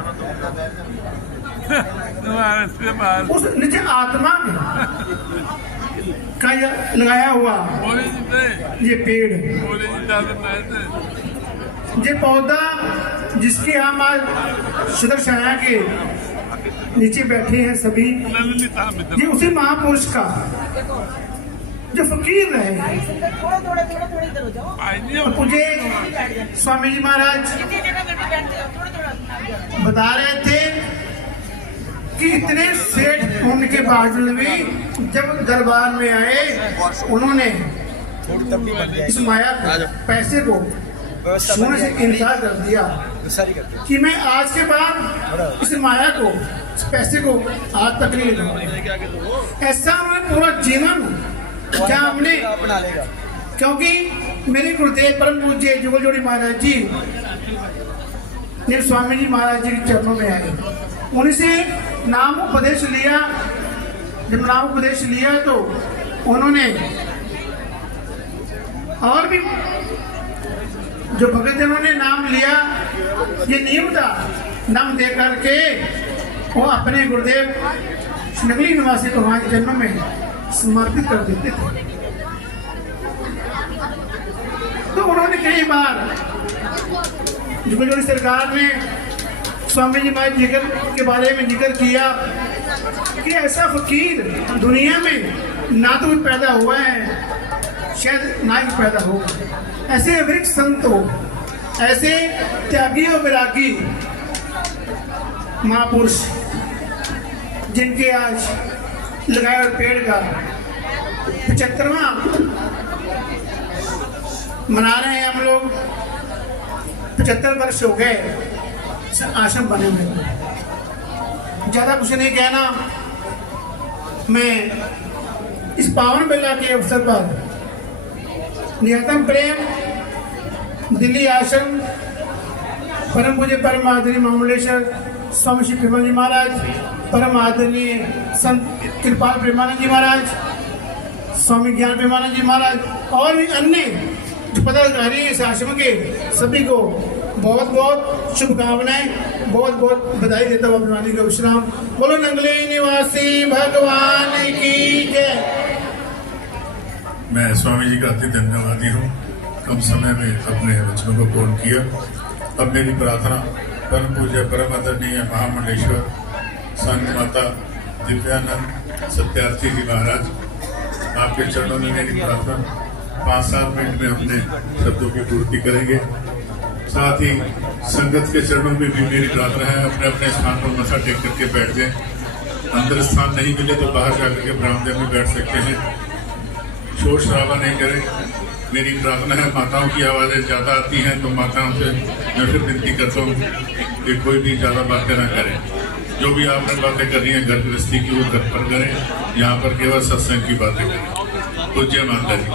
उस निज आत्मा में का लगाया हुआ ये पेड़, ये पौधा जिसके हम आज सदर छाया के नीचे बैठे हैं सभी, ये उसी महापुरुष का जो फकीर रहे। मुझे स्वामी जी महाराज बता रहे थे कि इतने सेठ होने के बावजूद भी जब दरबार में आए, उन्होंने इस माया पैसे को छूने से इनकार कर दिया कि मैं आज के बाद इस माया को, इस पैसे को आज तक नहीं लूंगा। ऐसा उन्होंने पूरा जीवन क्या हमने, क्योंकि मेरे गुरुदेव परम पूज्य जुगल जोड़ी महाराज जी ने स्वामी जी महाराज जी के चरणों में आए, उनसे नाम उपदेश लिया। जब नाम उपदेश लिया तो उन्होंने और भी जो भगत जनों ने नाम लिया, ये नियम था, नाम दे करके वो अपने गुरुदेव नंगली निवासी भगवान के जन्म में समर्पित कर देते थे। तो उन्होंने कई बार जुगल जोड़ी सरकार ने स्वामी जी महाराज जिक्र के बारे में जिक्र किया कि ऐसा फकीर दुनिया में ना तो कोई पैदा हुआ है, शायद ना ही पैदा होगा। ऐसे वृक्ष संत हो, ऐसे त्यागी और विरागी महापुरुष जिनके आज लगाए हुए पेड़ का 75वां मना रहे हैं हम लोग। 75 वर्ष हो गए आश्रम बने हुए। ज्यादा कुछ नहीं कहना। मैं इस पावन बेला के अवसर पर नियतम प्रेम दिल्ली आश्रम परम पूज्य परम आदरणीय महामंडलेश्वर स्वामी श्री प्रेमानंद जी महाराज, परम आदरणीय संत कृपाल प्रेमानंद जी महाराज, स्वामी ज्ञान प्रेमानंद जी महाराज और भी अन्य जो पदाधिकारी इस आश्रम के, सभी को बहुत बहुत शुभकामनाएं, बहुत बहुत बधाई देता हूँ। अभिमानी का विश्राम। बोलो नंगली निवासी भगवान की जय। मैं स्वामी जी का अति धन्यवादी हूँ, कम समय में अपने वचनों को पूर्ण किया। अब मेरी प्रार्थना परम पूज्य परम आदरणीय महामंडलेश्वर संत माता दिव्यानंद सत्यार्थी जी महाराज, आपके चरणों में मेरी प्रार्थना 5-7 मिनट में अपने शब्दों की पूर्ति करेंगे। साथ ही संगत के चरणों में भी मेरी प्रार्थना है, अपने अपने स्थान पर मथा टेक करके बैठ जाएं। अंदर स्थान नहीं मिले तो बाहर जाकर के बरामदे में बैठ सकते हैं। शोर शराबा नहीं करें। मेरी प्रार्थना है, माताओं की आवाज़ें ज़्यादा आती हैं तो माताओं से मैं फिर विनती करता हूँ कि कोई भी ज़्यादा बातें ना करें। जो भी आपने बातें करनी है घर गृहस्थी की वो घर पर करें, यहाँ पर केवल सत्संग की बातें करें। पूज्य माता जी।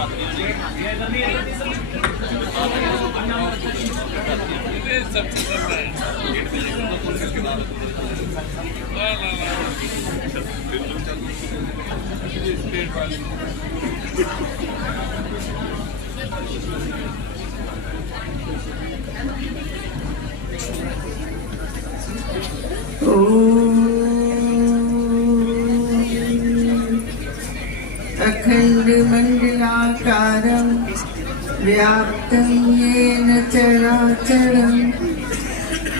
अखंड मंडलाकारं व्याप्तं येन चराचरं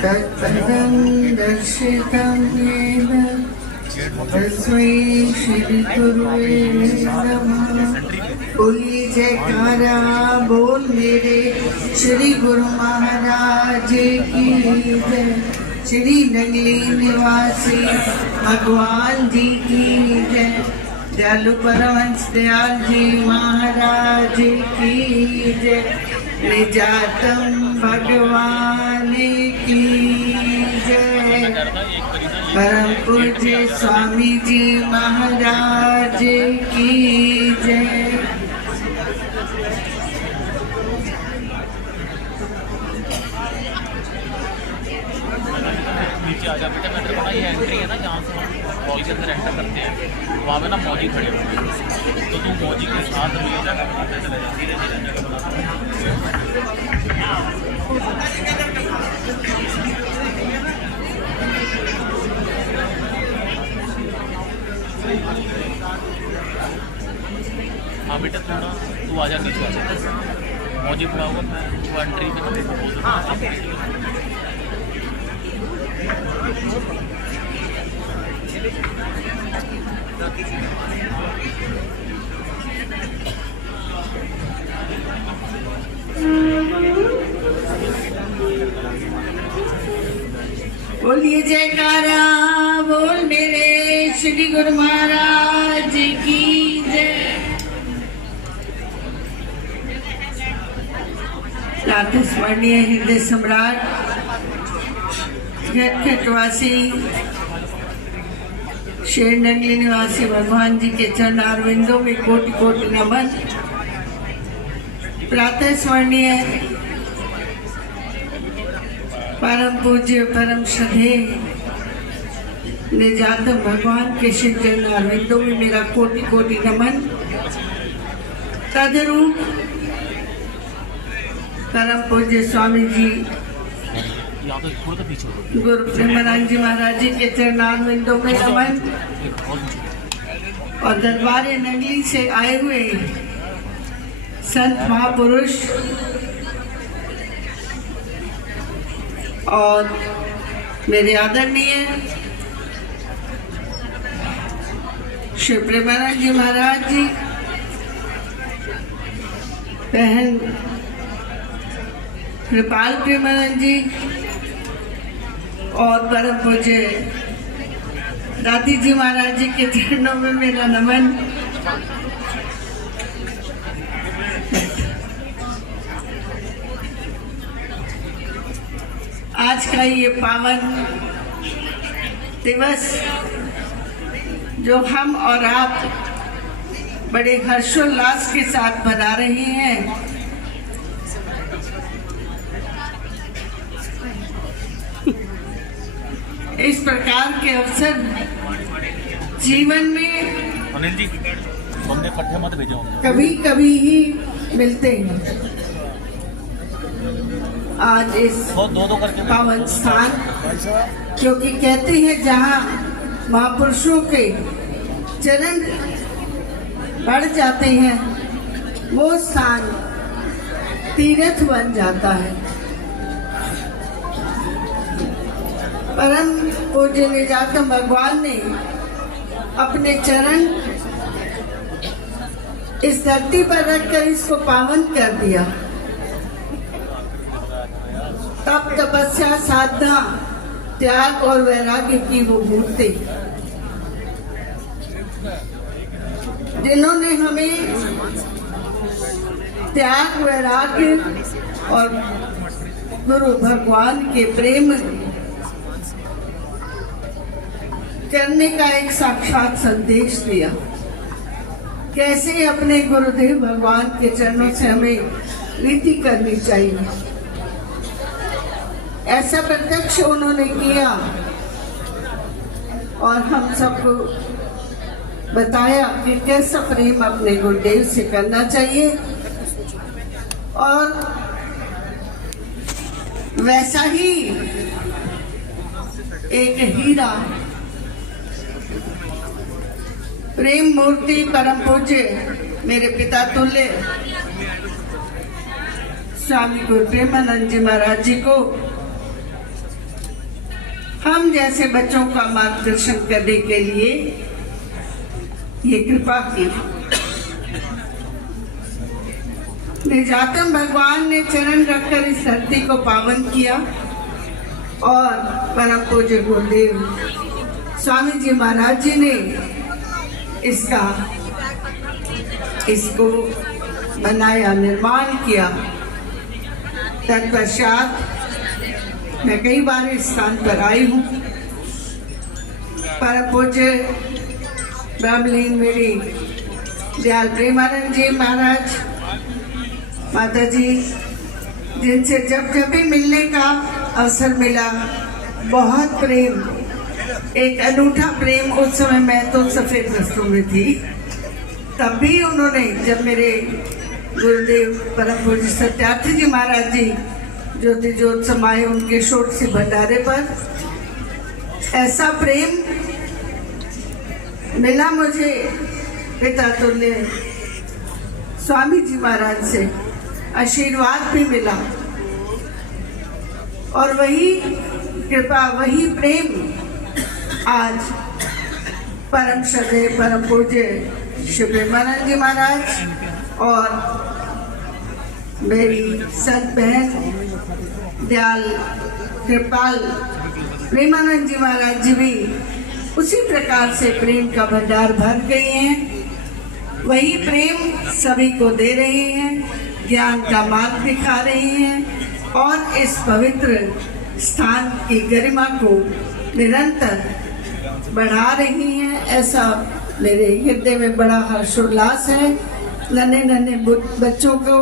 तत्पदं दर्शितं येन तस्मै श्री गुरुवे नमः। बोलिए जयकारा बोल मेरे श्री गुरु महाराज की जय। श्री नगली निवासी भगवान जी की जय। दयालु परमहंस दयाल जी महाराज की जय। निजातम भगवान की जय। परम पूज्य स्वामी जी महाराज की जय। नीचे आ जा बेटा, मैं तेरे को ना ये एंट्री है ना जहाँ से हम हॉल के अंदर एंटर करते हैं, वहाँ पे ना मौजी खड़े होते हैं, तो तू मौजी के साथ ले जा, बनाते चले जा, धीरे धीरे जगह हाँ बेटा थोड़ा तू आ जा, नीचे आ जा, मौजी खड़ा होगा, मैं वो एंट्री में बोलिए जयकारा बोल मेरे श्री गुरु महाराज की जय। रात स्मरणीय हृदय सम्राट खटवासी शेर नंगली निवासी भगवान जी के चरण अरविंदों में कोटि कोटि नमन। प्रातः स्मरणीय परम पूज्य परम श्रद्धेय निजातम भगवान के श्री चरण अरविंदों में मेरा कोटि कोटि नमन। तदरूप परम पूज्य स्वामी जी गुरु प्रेमानंद जी महाराज जी के चरणारविंदों में नमन। और दरबार नगली से आए हुए संत महापुरुष और मेरे आदरणीय श्री प्रेमानंद जी महाराज जी, बहन कृपाल प्रेमानंद जी और परम पूज्य दादी जी महाराज जी के चरणों में मेरा नमन। आज का ये पावन दिवस जो हम और आप बड़े हर्षोल्लास के साथ मना रहे हैं, इस प्रकार के अवसर जीवन में अनिल जी बंदे इकट्ठे मत भेजो। कभी कभी ही मिलते हैं। आज इस दो करके पावन स्थान, क्योंकि कहते हैं जहाँ महापुरुषों के चरण बढ़ जाते हैं वो स्थान तीर्थ बन जाता है। परम पूज्य निजातम भगवान ने अपने चरण इस धरती पर रखकर इसको पावन कर दिया। तप तपस्या साधना त्याग और वैराग्य की वो मूर्ति जिन्होंने हमें त्याग वैराग्य और गुरु भगवान के प्रेम करने का एक साक्षात संदेश दिया। कैसे अपने गुरुदेव भगवान के चरणों से हमें रीति करनी चाहिए, ऐसा प्रत्यक्ष उन्होंने किया और हम सबको बताया कि कैसा प्रेम अपने गुरुदेव से करना चाहिए। और वैसा ही एक हीरा प्रेम मूर्ति परम पूज्य मेरे पिता तुल्य स्वामी गुरु प्रेमानंद जी महाराज जी को हम जैसे बच्चों का मार्गदर्शन करने के लिए ये कृपा की। निजातम भगवान ने चरण रखकर इस धरती को पावन किया और परम पूज्य गुरुदेव स्वामी जी महाराज जी ने इसको बनाया, निर्माण किया। तत्पश्चात मैं कई बार इस स्थान पर आई हूँ। परम पूज्य ब्रह्मलीन मेरी दयाल प्रेमानंद जी महाराज माता जी, जिनसे जब भी मिलने का अवसर मिला, बहुत प्रेम, एक अनूठा प्रेम। उस समय मैं तो सफेद वस्त्रों में थी, तब भी उन्होंने, जब मेरे गुरुदेव परम पूज्य सत्यार्थी जी महाराज जी ज्योति ज्योत समाये उनके शोट से भंडारे पर, ऐसा प्रेम मिला मुझे पिता तुल्य स्वामी जी महाराज से, आशीर्वाद भी मिला। और वही कृपा, वही प्रेम आज परम श्रद्धेय परम पूज्य श्री प्रेमानंद जी महाराज और मेरी संत बहन दयाल कृपाल प्रेमानंद जी महाराज जी भी उसी प्रकार से प्रेम का भंडार भर गए हैं। वही प्रेम सभी को दे रहे हैं, ज्ञान का मार्ग दिखा रहे हैं और इस पवित्र स्थान की गरिमा को निरंतर बढ़ा रही हैं। ऐसा मेरे हृदय में बड़ा हर्षोल्लास है। नन्हे नन्हे बच्चों को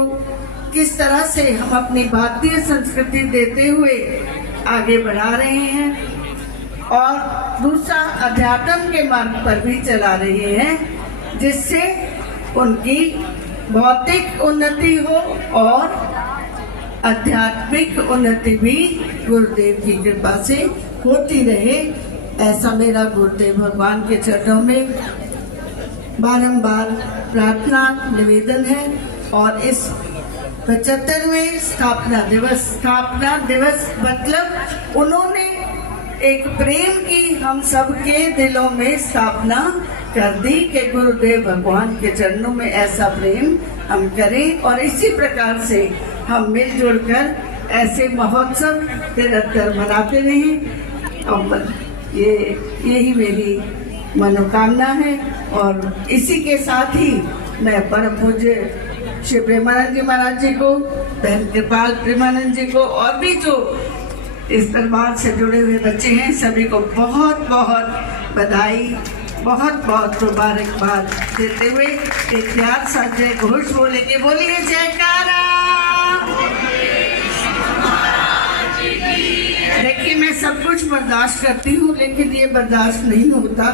किस तरह से हम अपनी भारतीय संस्कृति देते हुए आगे बढ़ा रहे हैं और दूसरा अध्यात्म के मार्ग पर भी चला रहे हैं, जिससे उनकी भौतिक उन्नति हो और आध्यात्मिक उन्नति भी गुरुदेव की कृपा से होती रहे। ऐसा मेरा गुरुदेव भगवान के चरणों में बारंबार प्रार्थना निवेदन है। और इस 75वें स्थापना दिवस मतलब उन्होंने एक प्रेम की हम सबके दिलों में स्थापना कर दी कि गुरुदेव भगवान के चरणों में ऐसा प्रेम हम करें और इसी प्रकार से हम मिलजुल कर ऐसे महोत्सव निरंतर मनाते रहें। और यही मेरी मनोकामना है। और इसी के साथ ही मैं परम पूज्य श्री प्रेमानंद जी महाराज जी को, बहन कृपाल प्रेमानंद जी को और भी जो इस दरबार से जुड़े हुए बच्चे हैं सभी को बहुत बहुत बधाई, बहुत बहुत मुबारकबाद देते हुए एक प्यार सा जय घोष बोलेंगे। बोलिए जयकारा। देखिए मैं सब कुछ बर्दाश्त करती हूँ, लेकिन ये बर्दाश्त नहीं होता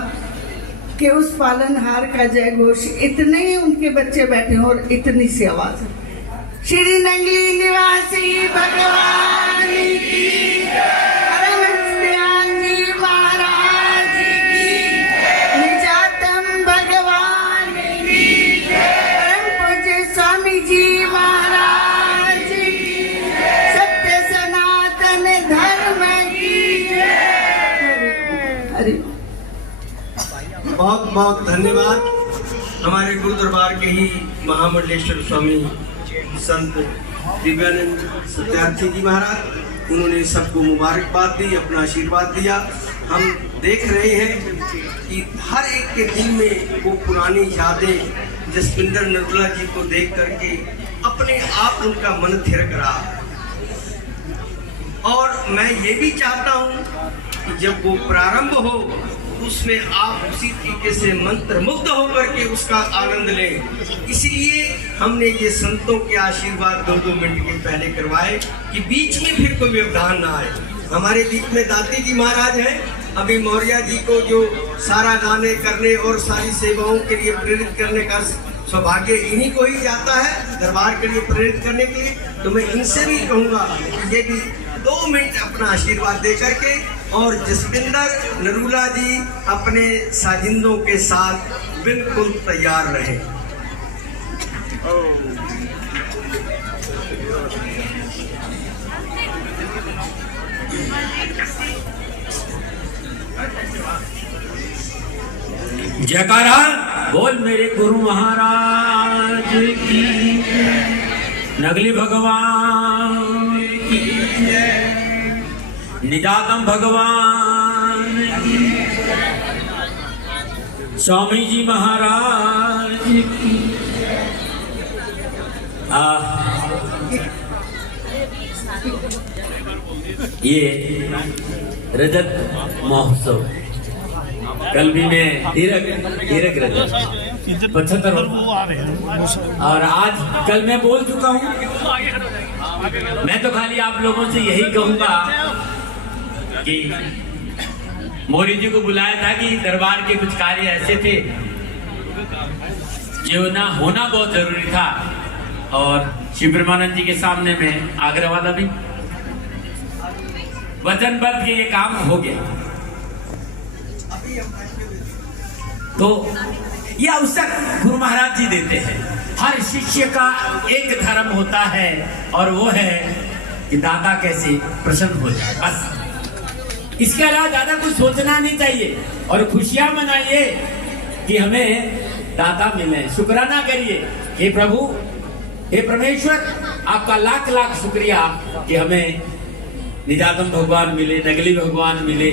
कि उस पालनहार का जय घोष इतने उनके बच्चे बैठे हो और इतनी सी आवाज। श्री नंगली निवासी भगवान की, परमहंस दयाल जी महाराज की, निजातम भगवान की, परम पूज्य स्वामी जी महाराज की, सत्य सनातन धर्म की। अरे बहुत बहुत धन्यवाद हमारे गुरु दरबार के ही महामंडलेश्वर स्वामी संत दिव्यानंद सत्यार्थी जी महाराज। उन्होंने सबको मुबारकबाद दी, अपना आशीर्वाद दिया। हम देख रहे हैं कि हर एक के दिल में वो पुरानी यादें जसविंदर नरूला जी को देख करके अपने आप उनका मन थिरक रहा है। और मैं ये भी चाहता हूँ कि जब वो प्रारंभ हो उसमें आप उसी तरीके से मंत्र मुग्ध होकर के उसका आनंद लें। इसलिए हमने ये संतों के आशीर्वाद 2-2 मिनट के पहले करवाए कि बीच में फिर कोई व्यवधान ना आए। हमारे बीच में दाती जी महाराज हैं, अभी मौर्य जी को जो सारा गाने करने और सारी सेवाओं के लिए प्रेरित करने का सौभाग्य इन्हीं को ही जाता है, दरबार के लिए प्रेरित करने के लिए। तो मैं इनसे भी कहूँगा कि ये भी 2 मिनट अपना आशीर्वाद दे करके और जसविंदर नरूला जी अपने साजिंदों के साथ बिल्कुल तैयार रहे। जयकारा बोल मेरे गुरु महाराज की, नगली भगवान की, निजातम भगवान की, स्वामी जी महाराज की। ये रजत महोत्सव कल भी मैं हीरक रजत 75 और आज कल मैं बोल चुका हूँ। मैं तो खाली आप लोगों से यही कहूंगा कि मोरी जी को बुलाया था कि दरबार के कुछ कार्य ऐसे थे जो ना होना बहुत जरूरी था और शिव ब्रह्मानंद जी के सामने में आग्रह वाला भी वचनबद्ध के ये काम हो गया। तो ये अवसर गुरु महाराज जी देते हैं। हर शिष्य का एक धर्म होता है और वो है कि दाता कैसे प्रसन्न हो जाए, बस इसके अलावा ज्यादा कुछ सोचना नहीं चाहिए। और खुशियां मनाइए कि हमें दाता मिले, शुक्राना करिए। हे प्रभु, हे परमेश्वर, आपका लाख लाख शुक्रिया कि हमें निजातम भगवान मिले, नगली भगवान मिले,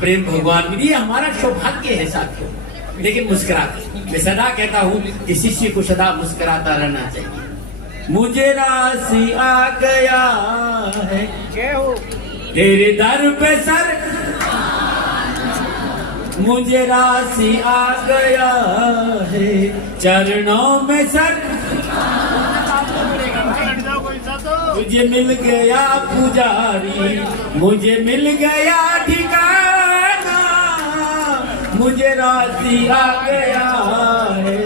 प्रेम भगवान मिले। ये हमारा सौभाग्य है साथियों। लेकिन मुस्कुराते, मैं सदा कहता हूँ कि शिष्य को सदा मुस्कुराता रहना चाहिए। मुझे राशि आ गया है तेरे दर पे सर, मुझे राशि आ गया है चरणों में सर, मुझे मिल गया पुजारी, मुझे मिल गया ठिकाना, मुझे राशि आ गया है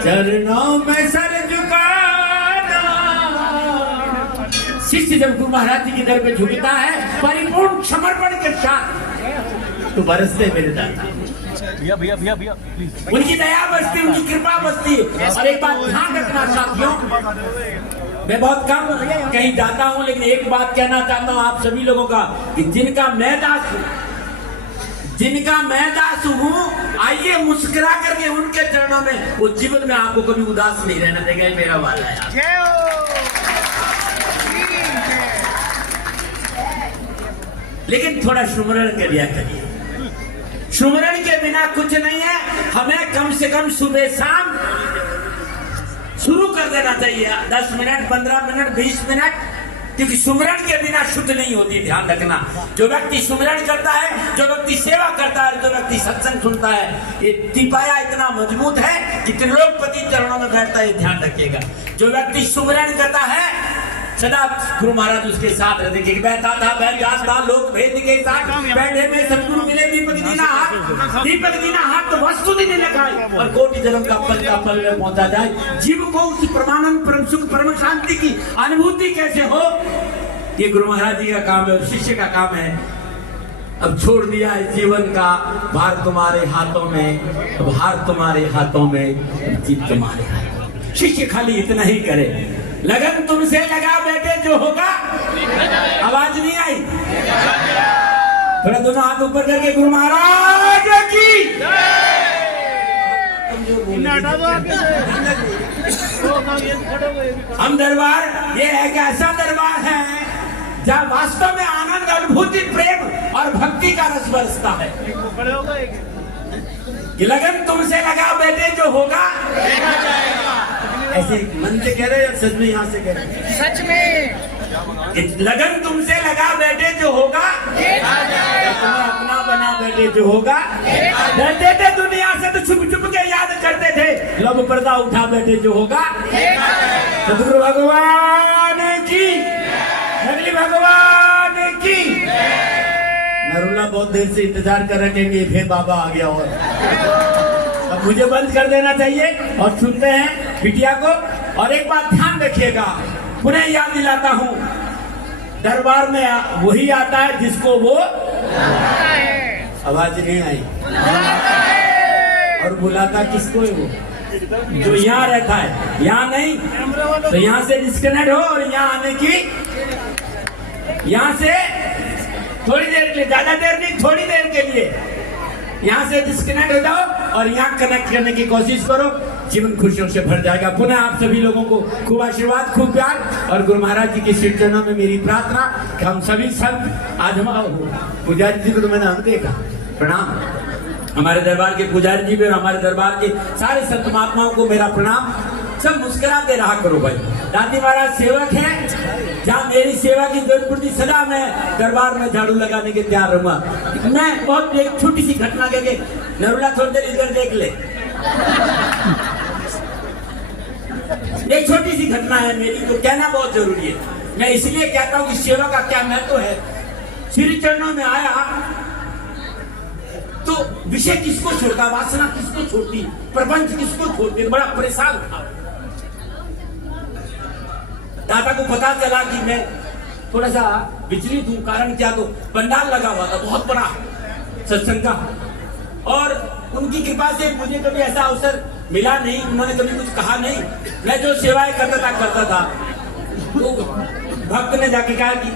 चरणों में सर झुकाना। शिष्य जब गुरु महाराज जी के दर पे झुकता है परिपूर्ण समर्पण के साथ तो बरसते मेरे दाता। भैया भैया भैया भैया प्लीज, उनकी दया बसती, उनकी कृपा बसती। और एक बात ध्यान रखना साथियों, मैं बहुत कम कहीं जाता हूं, लेकिन एक बात कहना चाहता हूं आप सभी लोगों का कि जिनका मैं दास हूं, आइए मुस्कुरा करके उनके चरणों में, वो जीवन में आपको कभी उदास नहीं रहना देगा। ये मेरा वादा है। लेकिन थोड़ा सुमरण कर लिया करिए। सुमरण के बिना कुछ नहीं है। हमें कम से कम सुबह शाम शुरू कर देना चाहिए, 10 मिनट, 15 मिनट, 20 मिनट, क्योंकि सुमरण के बिना शुद्ध नहीं होती। ध्यान रखना, जो व्यक्ति सुमरण करता है, जो व्यक्ति सेवा करता है, जो व्यक्ति सत्संग सुनता है, ये तिपाया इतना मजबूत है कि त्रिलोकपति चरणों में बैठता है। ध्यान रखिएगा, जो व्यक्ति सुमरण करता है सदा गुरु महाराज उसके साथ रहते। कि बैठा था लोक भेद के साथ बैठे में सतगुरु मिले दीपक दीना हाथ तो वस्तु देने लगाए और कोटि जन्म का पल में पहुंचा जाए। जीव को उस परमानंद, परम सुख, परम शांति की अनुभूति कैसे हो, ये गुरु महाराज जी का काम है और शिष्य का काम है। अब छोड़ दिया है जीवन का भार तुम्हारे हाथों में, अब हार तुम्हारे हाथों में, जीत तुम्हारे हाथों। शिष्य खाली इतना ही करे, लगन तुमसे लगा बेटे जो होगा। आवाज नहीं आई? थोड़ा दोनों हाथ ऊपर करके गुरु महाराज की। हम दरबार, ये एक ऐसा दरबार है जहाँ वास्तव में आनंद, अनुभूति, प्रेम और भक्ति का रस बरसता है। कि लगन तुमसे लगा बेटे जो होगा ऐसे मन से कह रहे हैं, सच में यहाँ से कह रहे हैं? सच में। लगन तुमसे लगा बेटे जो होगा, तुम्हें अपना बना बेटे जो होगा। डरते थे दुनिया से तो छुप छुप के याद करते थे, लब पर्दा उठा बेटे जो होगा। सतगुरु भगवान की, नगली भगवान की। नरुला बहुत देर से इंतजार कर रहे हैं, फिर बाबा आ गया और अब मुझे बंद कर देना चाहिए और सुनते हैं बिटिया को। और एक बात ध्यान रखिएगा, पुनः याद दिलाता हूं, दरबार में वही आता है जिसको वो आवाज नहीं आई, और बुलाता किसको है वो? जो यहाँ रहता है, यहाँ नहीं। तो यहाँ से डिस्कनेक्ट हो और यहाँ आने की, यहाँ से थोड़ी देर के लिए, ज्यादा देर नहीं, थोड़ी देर के लिए यहाँ से डिस्कनेक्ट हो जाओ और यहाँ कनेक्ट करने की कोशिश करो। जीवन खुशियों से भर जाएगा। पुनः आप सभी लोगों को खूब आशीर्वाद, खूब प्यार और गुरु महाराज जी के श्री चरणों में मेरी प्रार्थना कि हम सभी संत आज पुजारी जी को तो मैंने हम देखा, प्रणाम। हमारे दरबार के पुजारी जी भी और हमारे दरबार के सारे संत महात्माओं को मेरा प्रणाम। सब मुस्कुराते रहा करो भाई। दादी महाराज सेवक है, जहाँ मेरी सेवा की जरूरत पड़ती सदा मैं दरबार में झाड़ू लगाने के तैयार रहूंगा। मैं बहुत एक छोटी सी घटना कह के, नरुला थोड़ी देर इधर देख ले, एक छोटी सी घटना है मेरी, तो कहना बहुत जरूरी है। मैं इसलिए कहता हूँ कि सेवा का क्या महत्व है। श्री चरणों में आया तो विषय किसको छोड़ता, वासना किसको छोड़ती, प्रपंच किसको छोड़ती, बड़ा परेशान था। दादा को पता चला कि मैं थोड़ा सा विचलित हूँ। कारण क्या, तो पंडाल लगा हुआ था बहुत बड़ा सत्संग का, और उनकी कृपा से मुझे कभी ऐसा अवसर मिला नहीं, उन्होंने कभी कुछ कहा नहीं। मैं जो सेवाएं करता था तो भक्त ने जाके कहा कि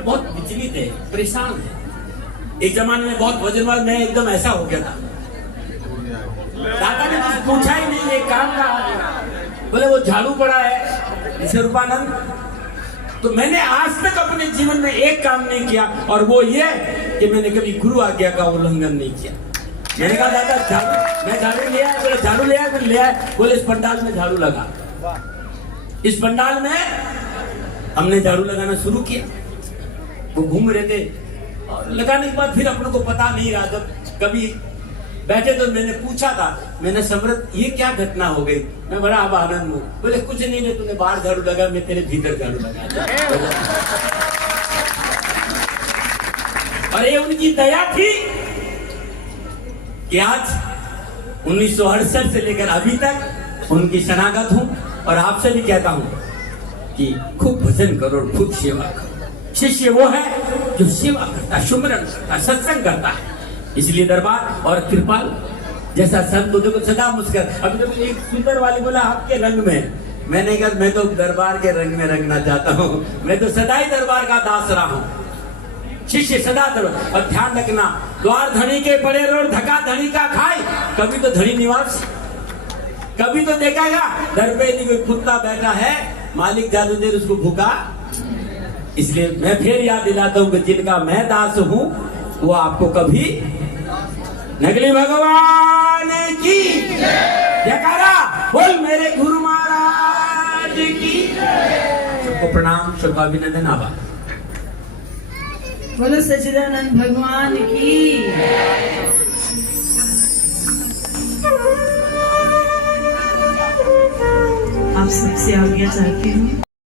बहुत विचलित है, परेशान है। एक जमाने में बहुत वजनवाल, मैं एकदम ऐसा हो गया था। दादा ने कुछ पूछा ही नहीं, एक काम का, बोले वो झाड़ू पड़ा है स्वरूपानंद। तो मैंने आज तक अपने जीवन में एक काम नहीं किया, और वो ये कि मैंने कभी गुरु आज्ञा का उल्लंघन नहीं किया। मैंने कहा दादा झाड़ू, मैं झाड़ू ले आया, बोले झाड़ू ले आया, मैंने ले आया, बोले इस पंडाल में झाड़ू लगा। इस पंडाल में हमने झाड़ू लगाना शुरू किया। वो घूम रहे थे और लगाने के बाद फिर अपने को पता नहीं रहा। जब कभी बैठे तो मैंने पूछा था, मैंने समृत ये क्या घटना हो गई, मैं बड़ा अब आनंद हूँ। बोले कुछ नहीं, मैं तूने बाहर झाड़ू लगा, मैं तेरे भीतर झाड़ू लगा। और ये उनकी दया थी कि आज 1968 से लेकर अभी तक उनकी शनागत हूँ। और आपसे भी कहता हूँ कि खूब भजन करो और खूब सेवा करो। शिष्य वो है जो सेवा करता है, सुमरन करता है, सत्संग करता है। इसलिए दरबार और कृपाल जैसा संत देखो सदा मुस्कुरा। अभी तो एक सुंदर वाली बोला आपके रंग में, मैंने कहा मैं तो दरबार के रंग में रंगना चाहता हूँ, मैं तो सदा ही दरबार का दास रहा हूँ। शिष्य सदा दरबार। और ध्यान रखना, द्वार धनी के पड़े रोड धक्का धनी का खाए, कभी तो धनी निवास, कभी तो देखेगा दर पे यदि कोई कुत्ता बैठा है, मालिक ज्यादा देर उसको भूखा। इसलिए मैं फिर याद दिलाता हूँ कि जिनका मैं दास हूँ वो आपको कभी नकली भगवान की जयकारा बोल मेरे गुरु महाराज की। सबको प्रणाम, शुभाभिनंदन, आभार। बोलो सच्चिदानंद भगवान की। आप सबसे आज्ञा चाहती हूँ।